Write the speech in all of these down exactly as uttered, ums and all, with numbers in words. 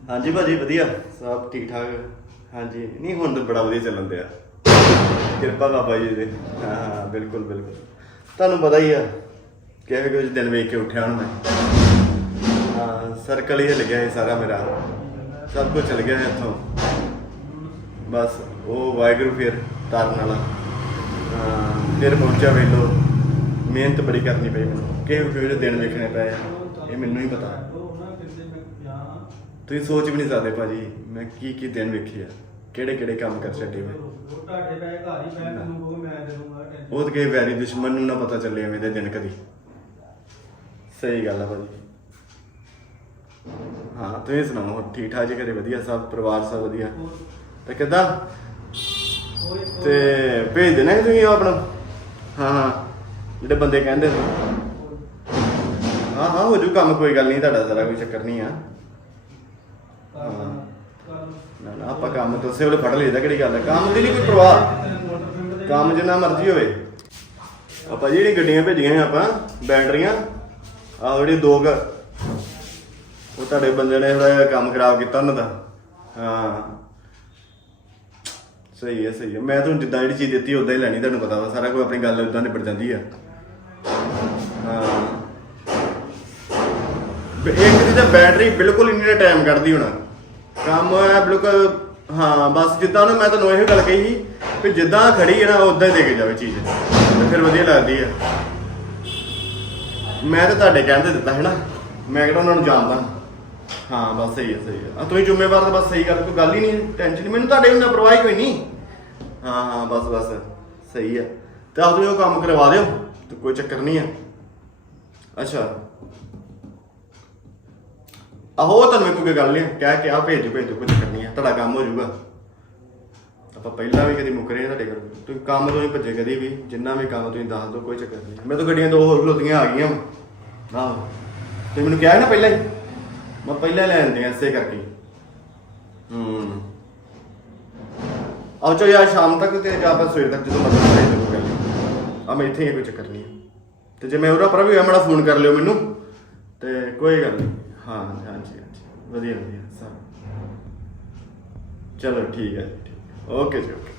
हाँ जी भाजी वधिया सब ठीक ठाक। हाँ जी नहीं हुण तो बड़ा वधिया चलन दिया किरपा बाबा जी दे। हाँ हाँ बिल्कुल बिल्कुल तुहानूं पता ही है किहो कुछ दिन वेख के उठ्या हूँ मैं। हाँ सर्कल ही हिल गया है सारा मेरा, सब कुछ चल गया है इत्थों। बस वो वाहिगुरू फिर तारन वाला। हाँ फिर पहुंचा वेलो, मेहनत बड़ी करनी पई मैनूं, किहो किहो दिन वेखने पे ये मैनूं ही पता। तुसीं सोच भी नहीं सकते भाजी मैं की की दिन वेखे आ, किहड़े किहड़े काम कर छड्डे मैं। वो तो किसी वैरी दुश्मन नूं ना पता चले मेरे दिन कदी। सही गल है भाजी। हाँ तुसीं सुनाओ ठीक ठाक जी, घरे वधिया सब परिवार सब वधिया ते किद्दां ते भेज देना तुसीं अपना। हाँ हाँ जिहड़े बंदे कहंदे हाँ हाँ हो जू काम, कोई गल नहीं, तुहाडा सारा कोई चक्कर नहीं आ। ना ना आप काम तो उसे वेले फड़ लेदा, किहड़ी गल है, काम दी नहीं कोई परवाह, काम जिन्ना मर्जी होवे। आपां जिहड़ी गड्डियां भेजियां आपां बैटरियां आ जिहड़ी दो ग वो तुहाडे बंदे ने थोड़ा जिहा काम खराब कीता उन्हां दा। हाँ सही है सही है, मैं तुहानूं जिद्दां जिहड़ी चीज़ दित्ती उदां ही लैनी, तुहानूं पता वा सारा कोई अपनी गल उदां निबड़ जांदी है। हाँ एक दी तां बैटरी बिल्कुल इन्नी टाइम कढदी होना काम है बिल्कुल। हाँ बस जिद्दां ना मैं तुहानूं इहो गल कही ਸੀ कि जिद्दां खड़ी है ना उदां ही दे के जावे चीज़ तो फिर वधिया लगदी है। मैं तो तुहाडे कहण ते दित्ता है ना, मैं किहड़ा उन्हां नूं जानदा। हाँ बस सही है सही है, तुसीं जिम्मेवार बस सही गल, कोई गल ही नहीं, टेंशन नहीं मैनूं तुहाडे हुंदा परवाह कोई नहीं। हाँ हाँ बस बस सही है, तो आप तुसीं ओह काम करवा दिओ तो कोई चक्कर नहीं है। अच्छा आहो तुहानूं कोई गल नहीं, कह के आ भेज दो भेज दो, कोई चक्कर नहीं है, तुहाडा काम हो जाऊगा। आप पहला भी कभी मुकरे तुहाडे कोल, तुसीं काम तो नहीं भज्जे कभी भी, जिन्ना भी काम तुसीं दस दो कोई चक्कर नहीं। मैं तो गड्डियां दो होर खलोतियां आ गईयां। आहो तुसीं मैनूं कहा ना पहला ही, मैं पहले लैन दियां इसे करके। हूँ आओ चलो यार शाम तक तो आप सवेर तक जो मतलब कोई गल नहीं, आ मैं इत्थे ही, कोई चक्कर नहीं है। तो जे मैं उरा पर भी होया माड़ा फोन कर लियो मैनूं, तो कोई गल नहीं। हाँ हाँ जी हाँ जी वधिया वधिया सब, चलो ठीक है जी ठीक है, ओके जी ओके।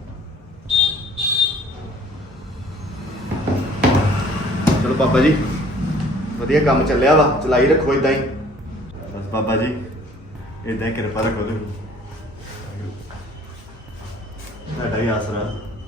चलो बाबा जी वधिया काम चलिया वा, चलाई रखो इदां ही बस बाबा जी, इदां ही किरपा रखो तुसीं, तुहाडा ही आसरा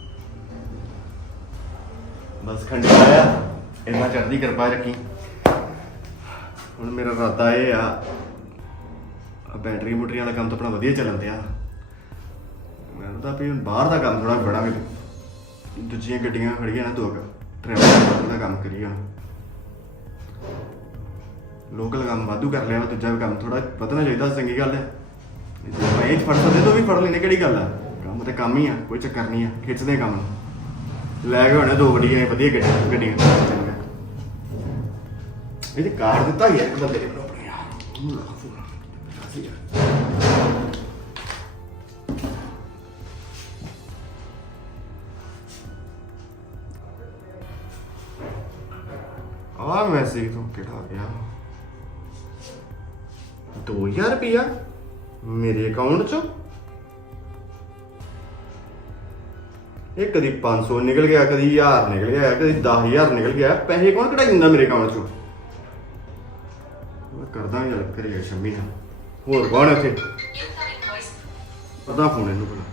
बस खंडी आया इन्ना चढ़दी किरपा रखी। हुण मेरा इरादा ये आ बैटरी बूटरी वाला काम तो अपना वधिया चलन दिया, मैं तो भी बाहर का काम थोड़ा बड़ा, दूजियां गड्डियां खड़ियां ना दो ट्रैवल का काम करिए, लोकल काम वाधू कर लिया, दूजा भी काम थोड़ा पता चाहिए, चंगी गल है। मैं ये फड़ सकते तो भी फड़ लेने, किहड़ी गल है, काम तो काम ही है, कोई चक्कर नहीं है, खिंचते काम लैके होने दो गड्डियां वधिया गड्डियां गड्डियां ये कार दिता ही है एक बंदे ने अपने यार। आ मैसेज तो किड़ा गया, दो हजार रुपया मेरे अकाउंट चो, ये कभी पाँच सौ निकल गया, कभी हजार निकल गया, कभी दस हजार निकल गया, पैसे कौन कढ़ाई दिंदा मेरे अकाउंट चो। करदा गल करिए शम्मी ना, होर कौन है उत्थे पता फोन इनू भला।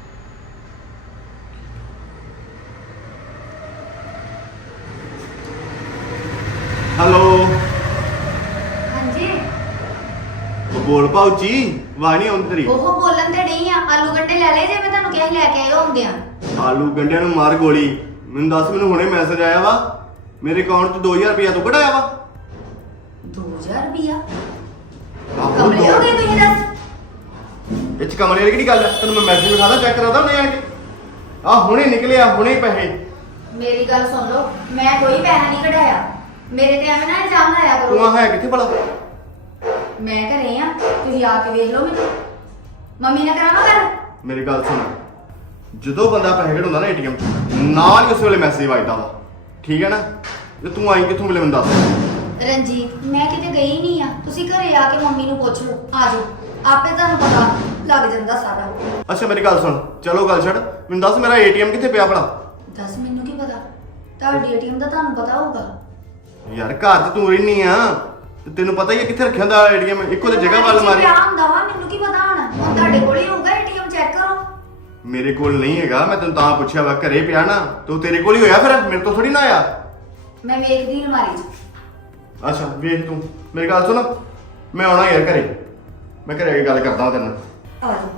हेलो हाँ जी बोल पाऊ जी, आवाज नहीं आउंदी तेरी। ओहो बोलन ते नहीं आ, आलू गंढे ले ले जे मैं ਤੁਹਾਨੂੰ ਕਿਹਾ ਲੈ ਕੇ ਆਇਓ ਹੁੰਦਿਆਂ। आलू गंढिਆਂ ਨੂੰ ਮਾਰ ਗੋਲੀ, ਮੈਨੂੰ ਦੱਸ ਮੈਨੂੰ ਹੁਣੇ ਮੈਸੇਜ ਆਇਆ ਵਾ ਮੇਰੇ ਅਕਾਊਂਟ 'ਚ दो हज़ार ਰੁਪਇਆ ਤੂੰ ਕਢਾਇਆ ਵਾ। दो हज़ार ਰੁਪਇਆ ਕਮਲੇ ਹੋ ਗਏ ਤੁਸੀਂ ਦੱਸ। ਵਿੱਚ ਕਮਲੇ ਵਾਲੀ ਕਿਹੜੀ ਗੱਲ ਹੈ, ਤੈਨੂੰ ਮੈਂ ਮੈਸੇਜ ਵਿਖਾਦਾ ਚੈੱਕ ਕਰਾਦਾ ਹੁਣੇ ਆ ਕੇ, ਆ ਹੁਣੇ ਨਿਕਲਿਆ ਹੁਣੇ ਪੈਸੇ। ਮੇਰੀ ਗੱਲ ਸੁਣ ਲਓ, ਮੈਂ ਕੋਈ ਪੈਸਾ ਨਹੀਂ ਕਢਾਇਆ, ਮੇਰੇ ਤੇ ਐਵੇਂ ਨਾ ਇਲਜ਼ਾਮ ਲਾਇਆ ਕਰੋ। ਤੂੰ ਆ ਹੈ ਕਿੱਥੇ ਭਲਾ? ਮੈਂ ਘਰੇ ਆ, ਤੁਸੀਂ ਆ ਕੇ ਵੇਖ ਲਓ ਮੈਨੂੰ, ਮੰਮੀ ਨਾਲ ਕਰਾਵਾਂ ਗੱਲ। ਮੇਰੀ ਗੱਲ ਸੁਣ, ਜਦੋਂ ਬੰਦਾ ਪੈਸੇ ਕਢਾਉਂਦਾ ਨਾ ਏਟੀਐਮ 'ਚ ਨਾਲ ਹੀ ਉਸ ਵੇਲੇ ਮੈਸੇਜ ਵੱਜਦਾ ਵਾ, ਠੀਕ ਹੈ ਨਾ। ਤੇ ਤੂੰ ਆਈ ਕਿੱਥੋਂ ਮਿਲੇ ਮੈਨੂੰ ਦੱਸ। ਰਣਜੀਤ ਮੈਂ ਕਿਤੇ ਗਈ ਨਹੀਂ ਆ, ਤੁਸੀਂ ਘਰੇ ਆ ਕੇ ਮੰਮੀ ਨੂੰ ਪੁੱਛ ਲਓ, ਆ ਜਾਓ। ਆਪੇ ਤੁਹਾਨੂੰ ਪਤਾ ਲੱਗ ਜਾਂਦਾ ਸਾਰਾ। ਅੱਛਾ ਮੇਰੀ ਗੱਲ ਸੁਣ, ਚਲੋ ਗੱਲ ਛੱਡ, ਮੈਨੂੰ ਦੱਸ ਮੇਰਾ ਏਟੀਐਮ ਕਿੱਥੇ ਪਿਆ ਭਲਾ? ਦੱਸ ਮੈਨੂੰ ਕੀ ਪਤਾ, ਤੁਹਾਡੀ ਏਟੀਐਮ ਦਾ ਤੁਹਾਨੂੰ ਪਤਾ ਹੋਊਗਾ। ਯਾਰ ਘਰ 'ਚ ਤੂੰ ਰਹਿਨੀ ਆ ਤੇ ਤੈਨੂੰ ਪਤਾ ਹੀ ਆ ਕਿੱਥੇ ਰੱਖਿਆ ਹੁੰਦਾ ਏਟੀਐਮ, ਇੱਕੋ ਤੇ ਜਗ੍ਹਾ ਵੱਲ ਮਾਰੀ। ਪਿਆ ਹੁੰਦਾ ਵਾ, ਮੈਨੂੰ ਕੀ ਪਤਾ ਹੁਣ, ਹੁਣ ਤੁਹਾਡੇ ਕੋਲ ਹੀ ਹੋਊਗਾ ਏਟੀਐਮ, ਚੈੱਕ ਕਰੋ। ਮੇਰੇ ਕੋਲ ਨਹੀਂ ਹੈਗਾ, ਮੈਂ ਤੈਨੂੰ ਤਾਂ ਪੁੱਛਿਆ ਵਾ, ਘਰੇ ਪਿਆ ਨਾ ਤੂੰ, ਤੇਰੇ ਕੋਲ ਹੀ ਹੋਇਆ ਫਿਰ, ਮੇਰੇ ਤੋਂ ਥੋੜੀ ਨਾ ਆਇਆ। ਮੈਂ ਵੇਖਦੀ ਅਲਮਾਰੀ 'ਚ। ਅੱਛਾ ਵੇਖ ਤੂੰ, ਮੇਰੀ ਗੱਲ ਸੁਣ, ਮੈਂ ਆਉਣਾ ਯਾਰ ਘਰੇ, ਮੈਂ ਘਰੇ ਆ ਕੇ ਗੱਲ ਕਰਦਾ ਤੇਰੇ ਨਾਲ। ਆ ਜਾਓ।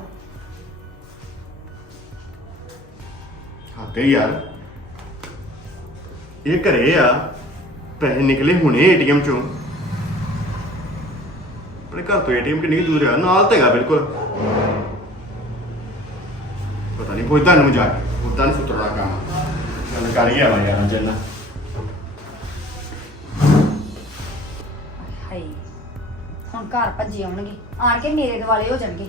ਹਾਂ ਤੇ ਯਾਰ ਇਹ ਘਰੇ ਆ, ਪੈਸੇ ਨਿਕਲੇ ਹੁਣੇ ਏਟੀਐਮ ਚੋਂ। ਆਪਣੇ ਘਰ ਤੋਂ ਏਟੀਐਮ ਕਿੰਨੀ ਕੁ ਦੂਰ ਆ? ਨਾਲ ਤੇ ਹੈਗਾ ਬਿਲਕੁਲ। ਪਤਾ ਨਹੀਂ ਪੁੱਛਦਾ ਨੂੰ ਜਾ ਕੇ, ਉਦਾਂ ਨਹੀਂ ਸੁਤਰਨਾ ਕੰਮ, ਗੱਲ ਕਰ ਹੀ ਆਵਾ ਯਾਰ ਜੰਨਾ। ਹਾਏ ਹੁਣ ਘਰ ਭੱਜੇ ਆਉਣਗੇ, ਆਣ ਕੇ ਮੇਰੇ ਦੁਆਲੇ ਹੋ ਜਾਣਗੇ।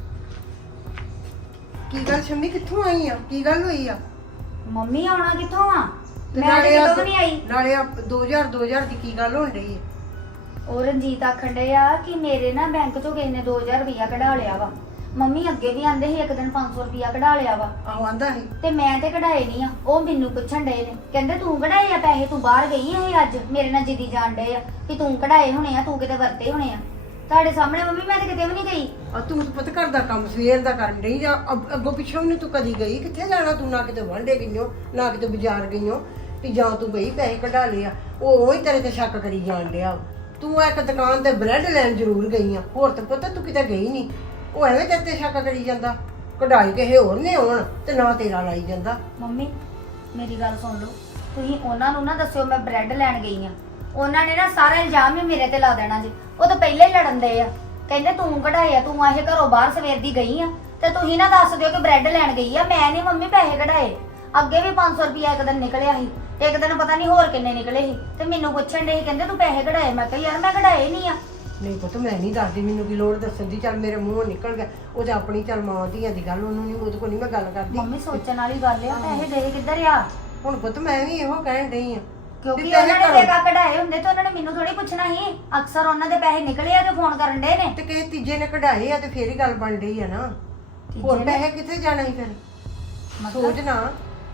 ਕੀ ਗੱਲ ਸ਼ੰਮੀ, ਕਿੱਥੋਂ ਆਈ ਆ? ਕੀ ਗੱਲ ਹੋਈ ਆ? ਮੰਮੀ ਆਉਣਾ ਕਿੱਥੋਂ ਆ? ਤੇ ਮੈਂ ਤਾਂ ਆ ਕਿਤੋਂ ਵੀ ਨਹੀਂ ਆਈ। ਨਾਲੇ ਆ ਦੋ ਹਜ਼ਾਰ ਦੋ ਹਜ਼ਾਰ ਦੀ ਕੀ ਗੱਲ ਹੋਣ ਰਹੀ ਹੈ? ਉਹ ਰਣਜੀਤ ਆਖਣ ਡਏ ਆ ਕਿ ਮੇਰੇ ਨਾ ਬੈਂਕ ਚੋਂ ਕਿਸੇ ਨੇ ਦੋ ਹਜ਼ਾਰ ਰੁਪਇਆ ਕਢਾ ਲਿਆ ਵਾ। ਮੰਮੀ ਅੱਗੇ ਵੀ ਆਂਦੇ ਸੀ ਇੱਕ ਦਿਨ ਪੰਜ ਸੌ ਰੁਪਇਆ ਕਢਾ ਲਿਆ ਵਾ, ਆਹੋ ਆਂਦਾ ਸੀ। ਤੇ ਮੈਂ ਤੇ ਕਢਾਏ ਨਹੀਂ ਆ। ਉਹ ਮੈਨੂੰ ਪੁੱਛਣ ਡਏ ਨੇ, ਕਹਿੰਦੇ ਤੂੰ ਕਢਾਏ ਆ ਪੈਸੇ, ਤੂੰ ਬਾਹਰ ਗਈ ਆ ਅੱਜ, ਮੇਰੇ ਨਾਲ ਜਿੱਦੀ ਜਾਣ ਡਏ ਆ ਕਿ ਤੂੰ ਕਢਾਏ ਹੋਣੇ ਆ, ਤੂੰ ਕਿਤੇ ਵਰਤੇ ਹੋਣੇ ਆ। ਤੁਹਾਡੇ ਸਾਹਮਣੇ ਮੰਮੀ ਮੈਂ ਤੇ ਕਿਤੇ ਵੀ ਨਹੀਂ ਗਈ। ਆ ਤੂੰ ਤਾਂ ਪੁੱਤ ਘਰ ਦਾ ਕੰਮ ਸਵੇਰ ਦਾ ਕਰਨ ਡਈ ਜਾਂ ਅੱਗ- ਅੱਗੋਂ ਪਿੱਛੋਂ ਵੀ ਨੀ ਤੂੰ ਕਦੀ ਗਈ? ਕਿੱਥੇ ਜਾਣਾ ਤੂੰ? ਨਾ ਕਿਤੇ ਵਾਂਢੇ ਗਈਓ, ਨਾ ਕਿਤੇ ਬਾਜ਼ਾਰ ਗਈਓ ਵੀ ਜਾਂ ਤੂੰ ਗਈ ਪੈਸੇ ਕਢਾ ਲਏ ਆ। ਉਹ ਉਹੀ ਤੇਰੇ ਤੇ ਸ਼ੱਕ ਕਰੀ ਜਾਣ ਡਿਆ। ਤੂੰ ਇੱਕ ਦੁਕਾਨ ਤੇ ਬ੍ਰੈਡ ਲੈਣ ਜ਼ਰੂਰ ਗਈ ਆ, ਹੋਰ ਤਾਂ ਪੁੱਤ ਤੂੰ ਕਿਤੇ ਗਈ ਨਹੀਂ। ਉਹ ਐਵੇਂ ਤੇਰੇ ਤੇ ਸ਼ੱਕ ਕਰੀ ਜਾਂਦਾ, ਕਢਾਈ ਕਿਸੇ ਹੋਰ ਨੇ ਹੋਣ ਤੇ ਨਾ ਤੇਰਾ ਲਾਈ ਜਾਂਦਾ। ਮੰਮੀ ਮੇਰੀ ਗੱਲ ਸੁਣ ਲਓ, ਤੁਸੀਂ ਉਹਨਾਂ ਨੂੰ ਨਾ ਦੱਸਿਓ ਮੈਂ ਬ੍ਰੈਡ ਲੈਣ ਗਈ ਆ। ਉਹਨਾਂ ਨੇ ਨਾ ਸਾਰਾ ਇਲਜ਼ਾਮ ਹੀ ਮੇਰੇ ਤੇ ਲਾ ਦੇਣਾ ਜੀ। ਉਹ ਤਾਂ ਪਹਿਲੇ ਹੀ ਲੜਨ ਦੇ ਆ, ਕਹਿੰਦੇ ਤੂੰ ਕਢਾਏ ਆ, ਤੂੰ ਆਹੇ ਘਰੋਂ ਬਾਹਰ ਸਵੇਰ ਦੀ ਗਈ ਆ ਤੇ ਤੁਸੀਂ ਨਾ ਦੱਸ ਦਿਓ ਕਿ ਬ੍ਰੈਡ ਲੈਣ ਗਈ ਆ। ਮੈਂ ਨਹੀਂ ਮੰਮੀ ਪੈਸੇ ਕਢਾਏ। ਅੱਗੇ ਵੀ ਪੰਜ ਸੌ ਰੁਪਇਆ ਇੱਕ ਦਿਨ ਨਿਕਲਿਆ ਸੀ, ਇੱਕ ਦਿਨ ਪਤਾ ਨਹੀਂ ਹੋਰ ਕਿੰਨੇ ਨਿਕਲੇ ਸੀ, ਤੇ ਮੈਨੂੰ ਪੁੱਛਣ ਦੇ ਸੀ, ਕਹਿੰਦੇ ਤੂੰ ਪੈਸੇ ਕਢਾਏ। ਮੈਂ ਕਿਹਾ ਯਾਰ ਮੈਂ ਕਢਾਏ ਨਹੀਂ ਆ। ਨਹੀਂ ਪੁੱਤ ਮੈਂ ਨਹੀਂ ਦੱਸਦੀ, ਮੈਨੂੰ ਕੀ ਲੋੜ ਦੱਸਣ ਦੀ। ਚੱਲ ਮੇਰੇ ਮੂੰਹੋਂ ਨਿਕਲ ਗਿਆ, ਉਹ ਤਾਂ ਆਪਣੀ ਚੱਲ ਮਾਂ ਧੀਆਂ ਦੀ ਗੱਲ, ਉਹਨੂੰ ਨਹੀਂ, ਉਹਦੇ ਕੋਲ ਨਹੀਂ ਮੈਂ ਗੱਲ ਕਰਦੀ। ਮੰਮੀ ਸੋਚਣ ਵਾਲੀ ਗੱਲ ਆ, ਪੈਸੇ ਦੇ ਕਿੱਧਰ ਆ? ਹੁਣ ਪੁੱਤ ਮੈਂ ਵੀ ਇਹੋ ਕਹਿਣ ਡਈ ਆ ਕਿਉਂਕਿ ਵੀ ਉਹਨਾਂ ਨੇ ਘਰੋਂ- ਬੇਕਾ ਕਢਾਏ ਹੁੰਦੇ ਤੇ ਉਹਨਾਂ ਨੇ ਮੈਨੂੰ ਥੋੜੀ ਪੁੱਛਣਾ ਸੀ। ਅਕਸਰ ਉਹਨਾਂ ਦੇ ਪੈਸੇ ਨਿਕਲੇ ਆ ਤੇ ਫੋਨ ਕਰਨ ਦੇ ਨੇ। ਤੇ ਕਿਸੇ ਤੀਜੇ ਨੇ ਕਢਾਏ ਆ ਤੇ ਫੇਰ ਹੀ ਗੱਲ ਬਣ ਰਹੀ ਆ ਨਾ। ਤੀਜੇ ਹੋਰ ਨੇ? ਪੈਸੇ ਕਿੱਥੇ ਜਾਣਾ ਸੀ ਫਿਰ? ਮਤਲਬ? ਸੋਚ ਨਾ,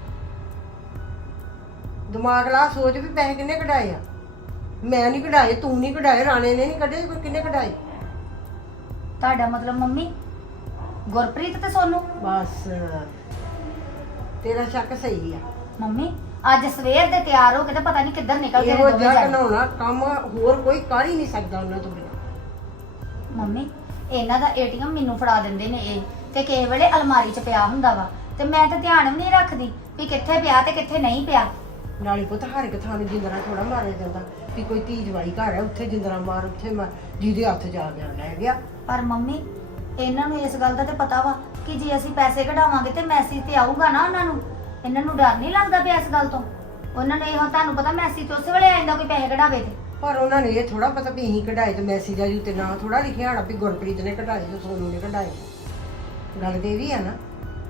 ਦਿਮਾਗ ਲਾ, ਸੋਚ ਵੀ ਪੈਸੇ ਕਿੰਨੇ ਕਢਾਏ ਆ। ਮੈਂ ਨਹੀਂ ਕਢਾਏ, ਤੂੰ ਨਹੀਂ ਕਢਾਏ, ਰਾਣੇ ਨੇ ਨਹੀਂ ਕੱਢੇ, ਫਿਰ ਕਿੰਨੇ ਕਢਾਏ? ਤੁਹਾਡਾ ਮਤਲਬ ਮੰਮੀ ਗੁਰਪ੍ਰੀਤ ਤੇ ਸੋਨੂੰ? ਬਸ ਤੇਰਾ ਸ਼ੱਕ ਸਹੀ ਆ। ਮੰਮੀ ਅੱਜ ਸਵੇਰ ਦੇ ਤਿਆਰ ਹੋ ਕੇ ਤੇ ਪਤਾ ਨਹੀਂ ਕਿੱਧਰ ਨਿਕਲ ਗਏ ਨੇ ਇਹੋ ਦੋਵੇਂ ਜਿਹਾ ਜਾਣੇ। ਘਨਾਉਣਾ ਕੰਮ ਹੋਰ ਕੋਈ ਕਰ ਹੀ ਨਹੀਂ ਸਕਦਾ ਉਹਨਾਂ ਤੋਂ ਬਿਨਾਂ। ਮੰਮੀ ਇਹਨਾਂ ਦਾ ਏਟੀਐਮ ਮੈਨੂੰ ਫੜਾ ਦਿੰਦੇ ਨੇ ਇਹ, ਤੇ ਕਿਸੇ ਵੇਲੇ ਅਲਮਾਰੀ 'ਚ ਪਿਆ ਹੁੰਦਾ ਵਾ, ਤੇ ਮੈਂ ਤਾਂ ਧਿਆਨ ਵੀ ਨਹੀਂ ਰੱਖਦੀ ਵੀ ਕਿੱਥੇ ਪਿਆ ਤੇ ਕਿੱਥੇ ਨਹੀਂ ਪਿਆ। ਨਾਲੇ ਪੁੱਤ ਹਰ ਇੱਕ ਥਾਂ ਨੂੰ ਜਿੰਦਰਾ ਥੋੜਾ ਮਾਰਿਆ ਜਾਂਦਾ ਵੀ ਕੋਈ ਧੀ ਜਵਾਈ ਘਰ ਹੈ ਉੱਥੇ ਜਿੰਦਰਾ ਮਾਰ, ਉੱਥੇ ਮਾਰ, ਜਿਹਦੇ ਹੱਥ ਜਾ ਗਿਆ ਲੈ ਗਿਆ। ਪਰ ਮੰਮੀ ਇਹਨਾਂ ਨੂੰ ਇਸ ਗੱਲ ਦਾ ਤੇ ਪਤਾ ਵਾ ਕਿ ਜੇ ਅਸੀਂ ਪੈਸੇ ਕਢਾਵਾਂਗੇ ਤੇ ਮੈਸੇਜ ਤੇ ਆਊਗਾ ਨਾ ਉਹਨਾਂ ਨੂੰ। ਇਹਨਾਂ ਨੂੰ ਡਰ ਨਹੀਂ ਲੱਗਦਾ ਪਿਆ ਇਸ ਗੱਲ ਤੋਂ? ਉਹਨਾਂ ਨੇ ਇਹੋ, ਤੁਹਾਨੂੰ ਪਤਾ ਮੈਸੇਜ ਉਸੇ ਵੇਲੇ ਆ ਜਾਂਦਾ ਕੋਈ ਪੈਸੇ ਕਢਾਵੇ ਤੇ। ਪਰ ਉਹਨਾਂ ਨੇ ਇਹ ਥੋੜਾ ਪਤਾ ਵੀ ਅਸੀਂ ਕਢਾਏ ਤੇ ਮੈਸੇਜ ਆਜੂ ਤੇ ਨਾ ਥੋੜਾ ਲਿਖਿਆ ਹੋਣਾ ਵੀ ਗੁਰਪ੍ਰੀਤ ਨੇ ਕਢਾਏ ਤੇ ਸੋਨੂ ਨੇ ਕਢਾਏ। ਗੱਲ ਤੇ ਇਹ ਵੀ ਆ ਨਾ,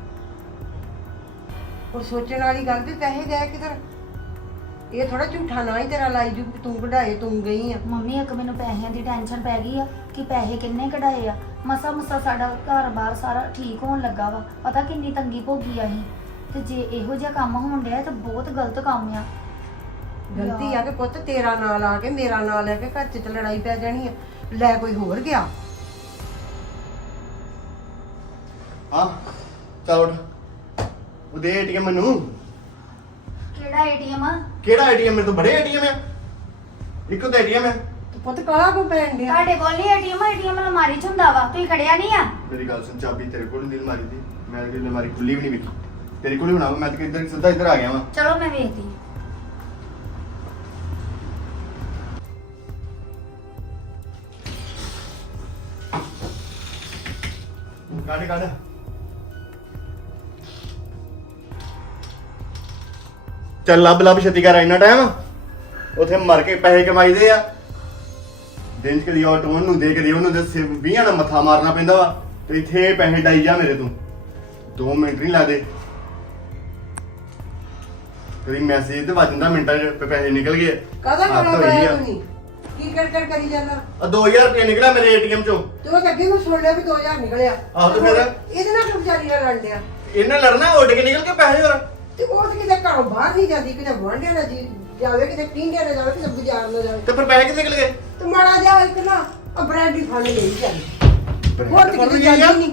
ਉਹ ਸੋਚਣ ਵਾਲੀ ਗੱਲ ਵੀ ਪੈਸੇ ਗਏ ਕਿਧਰ। ਇਹ ਥੋੜਾ ਝੂਠਾ ਨਾ ਹੀ ਤੇਰਾ ਲਾਈ ਜੂ ਵੀ ਤੂੰ ਕਢਾਏ, ਤੂੰ ਗਈ ਆ। ਮੰਮੀ ਇੱਕ ਮੈਨੂੰ ਪੈਸਿਆਂ ਦੀ ਟੈਨਸ਼ਨ ਪੈ ਗਈ ਆ ਕਿ ਪੈਸੇ ਕਿੰਨੇ ਕਢਾਏ ਆ। ਮਸਾ ਮਸਾ ਸਾਡਾ ਘਰ-ਬਾਰ ਸਾਰਾ ਠੀਕ ਹੋਣ ਲੱਗਾ ਵਾ, ਪਤਾ ਕਿੰਨੀ ਤੰਗੀ ਭੋਗੀ ਆ ਅਸੀਂ। ਤੇ ਜੇ ਇਹੋ ਜਿਹਾ ਕੰਮ ਹੋਣ ਡਿਆ ਤਾਂ ਬਹੁਤ ਗਲਤ ਕੰਮ ਆ। ਗਲਤੀ ਆ ਕਿ ਪੁੱਤ ਤੇਰਾ ਨਾਂ ਲਾ ਕੇ ਮੇਰਾ ਨਾਂ ਲੈ ਕੇ ਘਰ 'ਚ ਤੇ ਲੜਾਈ ਪੈ ਜਾਣੀ ਆ। ਲੈ ਕੋਈ ਹੋਰ ਗਿਆ। ਹਾਂ ਚੱਲ ਉੱਠ, ਉਹ ਦੇ ਏਟੀਐਮ ਮੈਨੂੰ। ਕਿਹੜਾ ਏਟੀਐਮ ਆ? ਕਿਹੜਾ ਏਟੀਐਮ? ਮੇਰੇ ਤੋਂ ਬੜੇ ਏਟੀਐਮ ਆ, ਇੱਕੋ ਤਾਂ ਏਟੀਐਮ ਹੈ। ਤੇ ਪੁੱਤ ਕਾਲਾ ਕੋ ਪੈਣ ਡਿਆ? ਤੁਹਾਡੇ ਕੋਲ ਨਹੀਂ ਏਟੀਐਮ? ਏਟੀਐਮ ਅਲਮਾਰੀ 'ਚ ਹੁੰਦਾ ਵਾ, ਤੁਸੀਂ ਖੜਿਆ ਨਹੀਂ ਆ? ਮੇਰੀ ਗੱਲ ਸੁਣ, ਚਾਬੀ ਤੇਰੇ ਕੋਲ ਨਹੀਂ ਅਲਮਾਰੀ ਦੀ, ਮੈਂ ਤੇ ਅਲਮਾਰੀ ਖੁੱਲੀ ਵੀ ਨਹੀਂ ਵੇਖੀ, ਤੇਰੇ ਕੋਲ ਹੀ ਹੋਣਾ ਵਾ। ਮੈਂ ਤਾਂ ਇੱਧਰ ਸਿੱਧਾ ਇੱਧਰ ਆ ਗਿਆ ਵਾਂ। ਚਲੋ ਮੈਂ ਵੇਖਦੀ ਹਾਂ। ਕੱਢ ਕੱਢ। ਚੱਲ ਲੱਭ ਲੱਭ ਛੇਤੀ ਕਰ, ਇੰਨਾ ਟਾਈਮ ਉਥੇ ਮਰ ਕੇ ਪੈਸੇ ਕਮਾਈਦੇ ਆ। ਦਿਨ ਚ ਕਦੀ ਉਹ ਟੋਨ ਨੂੰ ਦੇ, ਕਦੀ ਉਹਨੂੰ ਦੇ, ਵੀਹਾਂ ਦਾ ਮੱਥਾ ਮਾਰਨਾ ਪੈਂਦਾ ਵਾ, ਤੇ ਇੱਥੇ ਪੈਸੇ ਡਾਈ ਜਾ ਮੇਰੇ ਤੋਂ। ਦੋ ਮਿੰਟ ਨਹੀਂ ਲੱਗਦੇ, ਕਦੀ ਮੈਸੇਜ ਤੇ ਵੱਜ ਜਾਂਦਾ ਮਿੰਟਾਂ 'ਚ ਪੈਸੇ ਨਿਕਲ ਗਏ। ਕਾਹਦਾ ਹੱਦ ਰੌਲਾ ਹੋਈ ਪਾਇਆ ਆ। ਤੁਸੀਂ? ਕੀ ਕਰ ਕਰ ਕਰੀ ਜਾਂਦਾ ਆ ਦੋ ਹਜ਼ਾਰ ਰੁਪਏ ਨਿਕਲਿਆ ਮੇਰੇ ਏਟੀਐਮ ਚੋਂ। ਤੇ ਉਹ ਤਾਂ ਅੱਗੇ ਮੈਂ ਸੁਣ ਲਿਆ ਵੀ ਦੋ ਹਜ਼ਾਰ ਨਿਕਲਿਆ। ਆਹੋ ਤੇ ਫਿਰ? ਇਹਦੇ ਨਾਲ ਕਿਉਂ ਵਿਚਾਰੀ ਨਾਲ ਲੜ ਲਿਆ? ਇਹਨੇ ਲੜਨਾ ਉੱਡ ਕੇ ਨਿਕਲ ਕੇ ਪੈਸੇ ਹੋਰ। ਤੇ ਉਹ ਤਾਂ ਕਿਤੇ ਘਰੋਂ ਬਾਹਰ ਨਹੀਂ ਜਾਂਦੀ, ਕਿਤੇ ਵਾਂਢਿਆਂ ਨਾਲ ਜੀ ਜਾਵੇ, ਕਿਤੇ ਟੀਂਡਿਆਂ ਨਾਲ ਜਾਵੇ, ਕਿਤੇ ਬਾਜ਼ਾਰ ਨਾਲ ਜਾਵੇ। ਤੇ ਫਿਰ ਪੈਸੇ ਕਿੱਥੇ ਨਿਕਲ ਗਏ? ਤੇ ਮਾੜਾ ਜਿਹਾ ਇੱਕ ਨਾ ਆ ਬ੍ਰੈਡ ਹੀ ਫੜ ਲਈ ਚੱਲ। ਹੋਰ ਤੇ ਕਿਤੇ ਜਾਂਦੀ ਨਹੀਂ।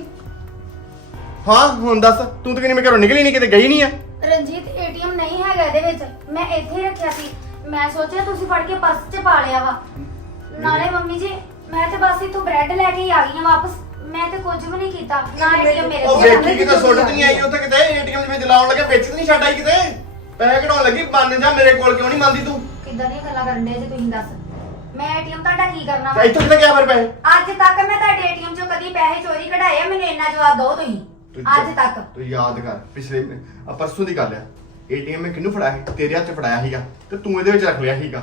ਹਾਂ ਹੁਣ ਦੱਸ, ਤੂੰ ਤਾਂ ਕਹਿੰਦੀ ਮੈਂ ਘਰੋਂ ਨਿਕਲੀ ਨਹੀਂ, ਕਿਤੇ ਗਈ ਨਹੀਂ ਆ। ਰਣਜੀਤ ਏਟੀਐਮ ਨਹੀਂ ਹੈਗਾ ਇਹਦੇ ਵਿੱਚ, ਮੈਂ ਇੱਥੇ ਹੀ ਰੱਖਿਆ ਸੀ। ਮੈਂ ਸੋਚਿਆ ਤੁਸੀਂ ਫੜ ਕੇ ਪਰਸ 'ਚ ਪਾ ਲਿਆ ਵਾ। ਨਾਲੇ ਮੰਮੀ ਜੀ ਮੈਂ ਤੇ ਬਸ ਇੱਥੋਂ ਬ੍ਰੈਡ ਲੈ ਕੇ ਹੀ ਆ ਗਈ ਆ ਵਾਪਸ। ਮੈਂ ਤੇ ਕੁਝ ਵੀ ਨਹੀਂ ਕੀਤਾ ਨਾ। ਏਟੀਐਮ ਮੇਰੇ ਉਹ ਕੋਲ ਵੇਖੀ ਕਿਤੇ ਸੁੱਟ ਤੇ ਨਹੀਂ ਆਈ ਉੱਥੇ ਕਿਤੇ ਏਟੀਐਮ ਦੇ ਵਿੱਚ ਲਾਉਣ ਲੱਗੇ ਵਿੱਚ ਤੇ ਨਹੀਂ ਛੱਡ ਆਈ ਕਿਤੇ। ਪੈਸੇ ਕਢਾਉਣ ਲੱਗੀ ਬੰਨ ਜਾ, ਮੇਰੇ ਕੋਲ ਕਿਉਂ ਨਹੀਂ ਮੰਨਦੀ ਤੂੰ? ਕਿੱਦਾਂ ਦੀਆਂ ਗੱਲਾਂ ਕਰਨ ਦੇ ਜੇ ਤੁਸੀਂ ਦੱਸ। ਮੈਂ ਏਟੀਐਮ ਤੁਹਾਡਾ ਕੀ ਕਰਨਾ ਵਾ? ਤੇ ਇੱਥੋਂ ਕਿੱਥੇ ਗਿਆ ਫਿਰ ਪੈਸੇ? ਅੱਜ ਤੱਕ ਮੈਂ ਤੁਹਾਡੇ ਏਟੀਐਮ 'ਚੋਂ ਕਦੀ ਪੈਸੇ ਚੋਰੀ ਕਢਾਏ ਆ? ਮੈਨੂੰ ਇੰਨਾ ਜਵਾਬ ਦਿਓ ਤੁਸੀਂ। ਅੱਜ ਤੱਕ ਤੂੰ ਯਾਦ ਕਰ ਪਿਛਲੇ ਆ ਪਰਸੋਂ ਦੀ ਗੱਲ ਆ। ਏਟੀਐਮ ਮੈਂ ਕਿਹਨੂੰ ਫੜਾਇਆ ਸੀ? ਤੇਰੇ ਹੱਥ 'ਚ ਫੜਾਇਆ ਸੀਗਾ ਤੇ ਤੂੰ ਇਹਦੇ ਵਿੱਚ ਰੱਖ ਲਿਆ ਸੀਗਾ।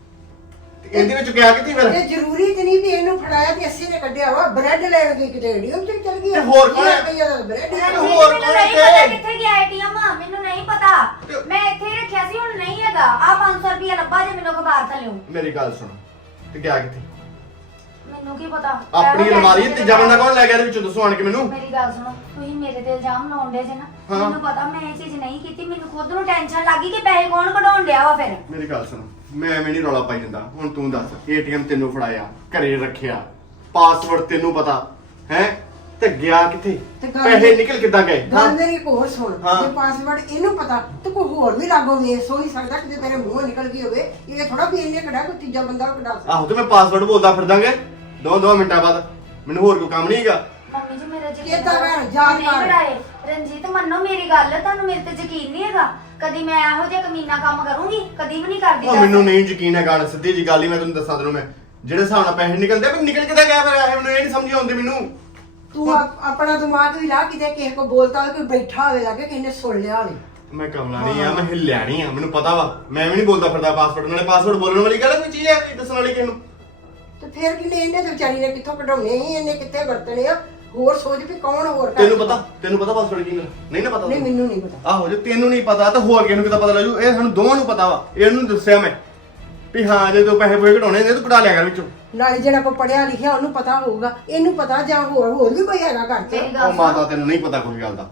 ਤੇ ਇਹਦੇ ਵਿੱਚ ਗਿਆ ਕਿੱਥੇ ਫਿਰ? ਇਹ ਜ਼ਰੂਰੀ ਤੇ ਨਹੀਂ ਵੀ ਇਹਨੂੰ ਫੜਾਇਆ ਤੇ ਅਸੀਂ ਨੇ ਕੱਢਿਆ ਵਾ। ਬ੍ਰੈਡ ਲੈਣ ਗਈ ਕਿਤੇ ਏਟੀਐਮ ਚ ਚਲ ਗਈ। ਤੇ ਹੋਰ ਕੌਣ ਹੈ? ਬ੍ਰੈਡ ਰਣਜੀਤ, ਹੋਰ ਮੈਨੂੰ ਕੌਣ ਨਹੀਂ ਤੇ? ਪਤਾ ਕਿੱਥੇ ਗਿਆ ਏਟੀਐਮ। ਮੈਨੂੰ ਨਹੀਂ ਪਤਾ। ਤੇ- ਮੈਂ ਇੱਥੇ ਹੀ ਰੱਖਿਆ ਸੀ, ਹੁਣ ਨਹੀਂ ਹੈਗਾ। ਆ ਪੰਜ ਸੌ ਰੁਪਏ ਲੱਭਾ ਜੇ ਮੈਨੂੰ ਕਬਾਰ ਥੱਲਿਓ। ਮੇਰੀ ਗੱਲ ਸੁਣ, ਤੇ ਗਿਆ ਕਿੱਥੇ? ਮੈਨੂੰ ਕੀ ਪਤਾ। ਆਪਣੀ ਇਹੋ ਅਲਮਾਰੀ tension ਤੇ ਦੇ ਜਮਨ ਦਾ ਕੌਣ ਲੈ ਗਿਆ ਇਹਦੇ ਵਿੱਚੋਂ ਦੱਸੋ ਆਣ ਕੇ ਮੈਨੂੰ। ਮੇਰੀ ਗੱਲ ਸੁਣੋ, ਤੁਸੀਂ ਮੇਰੇ ਤੇ ਇਲਜ਼ਾਮ ਲਾਉਂਦੇ ਜੇ ਨਾ। ਹਾਂ। ਮੈਨੂੰ ਪਤਾ ਮੈਂ ਇਹ ਚੀਜ਼ ਨਹੀਂ ਕੀਤੀ। ਮੈਨੂੰ ਖੁਦ ਨੂੰ ਟੈਨਸ਼ਨ ਲੱਗੀ ਕਿ ਪੈਸੇ ਕੌਣ ਕਢਾਉਣ ਡਿਆ ਵਾ ਫਿਰ। ਮੇਰੀ ਗੱਲ ਸੁਣ, ਮੈਂ ਐਵੇਂ ਨਹੀਂ ਰੌਲਾ ਪਾਈ ਜਾਂਦਾ। ਹੁਣ ਤੂੰ ਦੱਸ, ਏਟੀਐਮ ਤੈਨੂੰ ਫੜਾਇਆ, ਘਰੇ ਰੱਖਿਆ, ਪਾਸਵਰਡ ਤੈਨੂੰ ਪਤਾ ਹੈ, ਤੇ ਗਿਆ ਕਿੱਥੇ? ਤੇ ਗੱਲ- ਪੈਸੇ ਨਿਕਲ ਕਿੱਦਾਂ ਗਏ? ਗੱਲ ਮੇਰੀ ਇੱਕ ਹੋਰ ਸੁਣ। ਹਾਂ। ਜੇ ਪਾਸਵਰਡ ਇਹਨੂੰ ਪਤਾ ਤੇ ਕੋਈ ਹੋਰ ਵੀ ਲਾਗੋ ਵੇਖ ਸੋ ਨਹੀਂ ਸਕਦਾ ਕਿ ਤੇਰੇ ਮੂੰਹੋਂ ਨਿਕਲ ਗਈ ਹੋਵੇ। ਇਹ ਥੋੜਾ ਵੀ ਇਹਨੇ ਕਢਾ ਕੋਈ ਤੀਜਾ ਬੰਦਾ ਕਢਾ ਸਕਦਾ। ਆਹੋ ਤੇ ਮੈਂ ਪਾਸਵਰਡ ਬੋਲਦਾ ਫਿਰਦਾਂਗੇ ਦੋ ਦੋ ਮਿੰਟਾਂ ਬਾਅਦ। ਮੈਨੂੰ ਹੋਰ ਕੋਈ ਕੰਮ ਨਹੀਂ ਹੈਗਾ। ਮੰਮੀ ਜੀ ਮੇਰਾ ਯਕੀਨ ਇਹ ਤਾਂ ਮੈਂ ਕਰੋ। ਯਾਦ ਨਹੀਂ ਕਰ। ਕਢਾਏ। ਰਣਜੀਤ ਮੰਨੋ ਮੇਰੀ ਗੱਲ, ਤੁਹਾਨੂੰ ਮੇਰੇ ਤੇ ਯਕੀਨ ਨਹੀਂ ਹੈਗਾ। ਕਦੀ ਮੈਂ ਇਹੋ ਜਿਹਾ ਕਮੀਨਾ ਕੰਮ ਕਰੂੰਗੀ? ਕਦੀ ਵੀ ਨਹੀਂ ਕਰਦੀ। ਉਹ ਮੈਨੂੰ ਨਹੀਂ ਯਕੀਨ ਹੈ ਗੱਲ, ਸਿੱਧੀ ਜੀ ਗੱਲ ਹੀ ਮੈਂ ਤੈਨੂੰ ਦੱਸਾਂ ਤੈਨੂੰ। ਮੈਂ ਜਿਹੜੇ ਹਿਸਾਬ ਨਾਲ ਪੈਸੇ ਨਿਕਲਦੇ ਆ, ਨਿਕਲ ਕਿੱਦਾਂ ਗਿਆ ਫਿਰ ਇਹ ਮੈਨੂੰ ਇਹ ਨਹੀਂ ਸਮਝ ਆਉਂਦੀ ਮੈਨੂੰ। ਤੂੰ ਆਪ- ਆਪਣਾ ਦਿਮਾਗ ਵੀ ਲਾ, ਕਿਤੇ ਕਿਸੇ ਕੋ ਬੋਲਤਾ ਹੋਵੇ, ਕੋਈ ਬੈਠਾ ਹੋਵੇ ਲਾਗੇ, ਕਿਸੇ ਨੇ ਸੁਣ ਲਿਆ ਹੋਵੇ। ਮੈਂ ਕਮਲਾ ਨਹੀਂ ਆ, ਮੈਂ ਹਿੱਲਿਆ ਨਹੀਂ ਆ, ਮੈਨੂੰ ਪਤਾ ਵਾ। ਮੈਂ ਵੀ ਨਹੀਂ ਬੋਲਦਾ ਫਿਰਦਾ ਪਾਸਵਰਡ। ਨਾਲੇ ਪਾਸਵਰਡ ਬੋਲਣ ਵਾਲੀ ਗੱਲ ਕੋਈ ਚੀਜ਼ ਹੈ ਕੋਈ ਦੱਸਣ ਵਾਲੀ ਕਿਸੇ ਨੂੰ? ਤੇ ਫਿਰ ਕਿਨੇ ਇਹਨੇ ਤੇ ਵਿਚਾਰੀ ਨੇ ਕਿੱਥੋਂ ਕਢਾਉਣੇ ਸੀ, ਇਹਨੇ ਕਿੱਥੇ ਵਰਤਣੇ ਆ? ਹੋਰ ਸੋਚ ਵੀ ਕੌਣ ਹੋਰ ਕਰ ਤੈਨੂੰ ਪਤਾ ਤੈਨੂੰ ਪਤਾ ਪਾਸਵਰਡ ਕੀ ਮੇਰਾ? ਨਹੀਂ ਨਾ ਪਤਾ? ਨਹੀਂ ਮੈਨੂੰ ਨਹੀਂ ਪਤਾ। ਆਹੋ ਜੇ ਤੈਨੂੰ ਨਹੀਂ ਪਤਾ ਤਾਂ ਹੋਰ ਕਿਹਨੂੰ ਕਿਤਾ ਪਤਾ ਲੱਗੂ? ਇਹ ਸਾਨੂੰ ਦੋਵਾਂ ਨੂੰ ਪਤਾ ਵਾ। ਇਹਨੂੰ ਦੱਸਿਆ ਮੈਂ ਵੀ ਹਾਂ ਜੇ ਤੂੰ ਪੈਸੇ ਪੋਏ ਘਟਾਉਣੇ ਨੇ ਤੂੰ ਕਢਾ ਲਿਆ ਕਰ ਵਿੱਚੋਂ। ਨਾਲੇ ਜਿਹੜਾ ਕੋ ਪੜਿਆ ਲਿਖਿਆ ਉਹਨੂੰ ਪਤਾ ਹੋਊਗਾ, ਇਹਨੂੰ ਪਤਾ ਜਾਂ ਹੋਰ ਹੋਰ ਵੀ ਕੋਈ ਹੈਗਾ ਘਰ 'ਚ। ਮੇਰੀ ਉਹ ਗੱਲ ਮਾਤਾ ਸੁਣੋ, ਤੈਨੂੰ ਨਹੀਂ ਪਤਾ ਕੋਈ ਗੱਲ ਦਾ।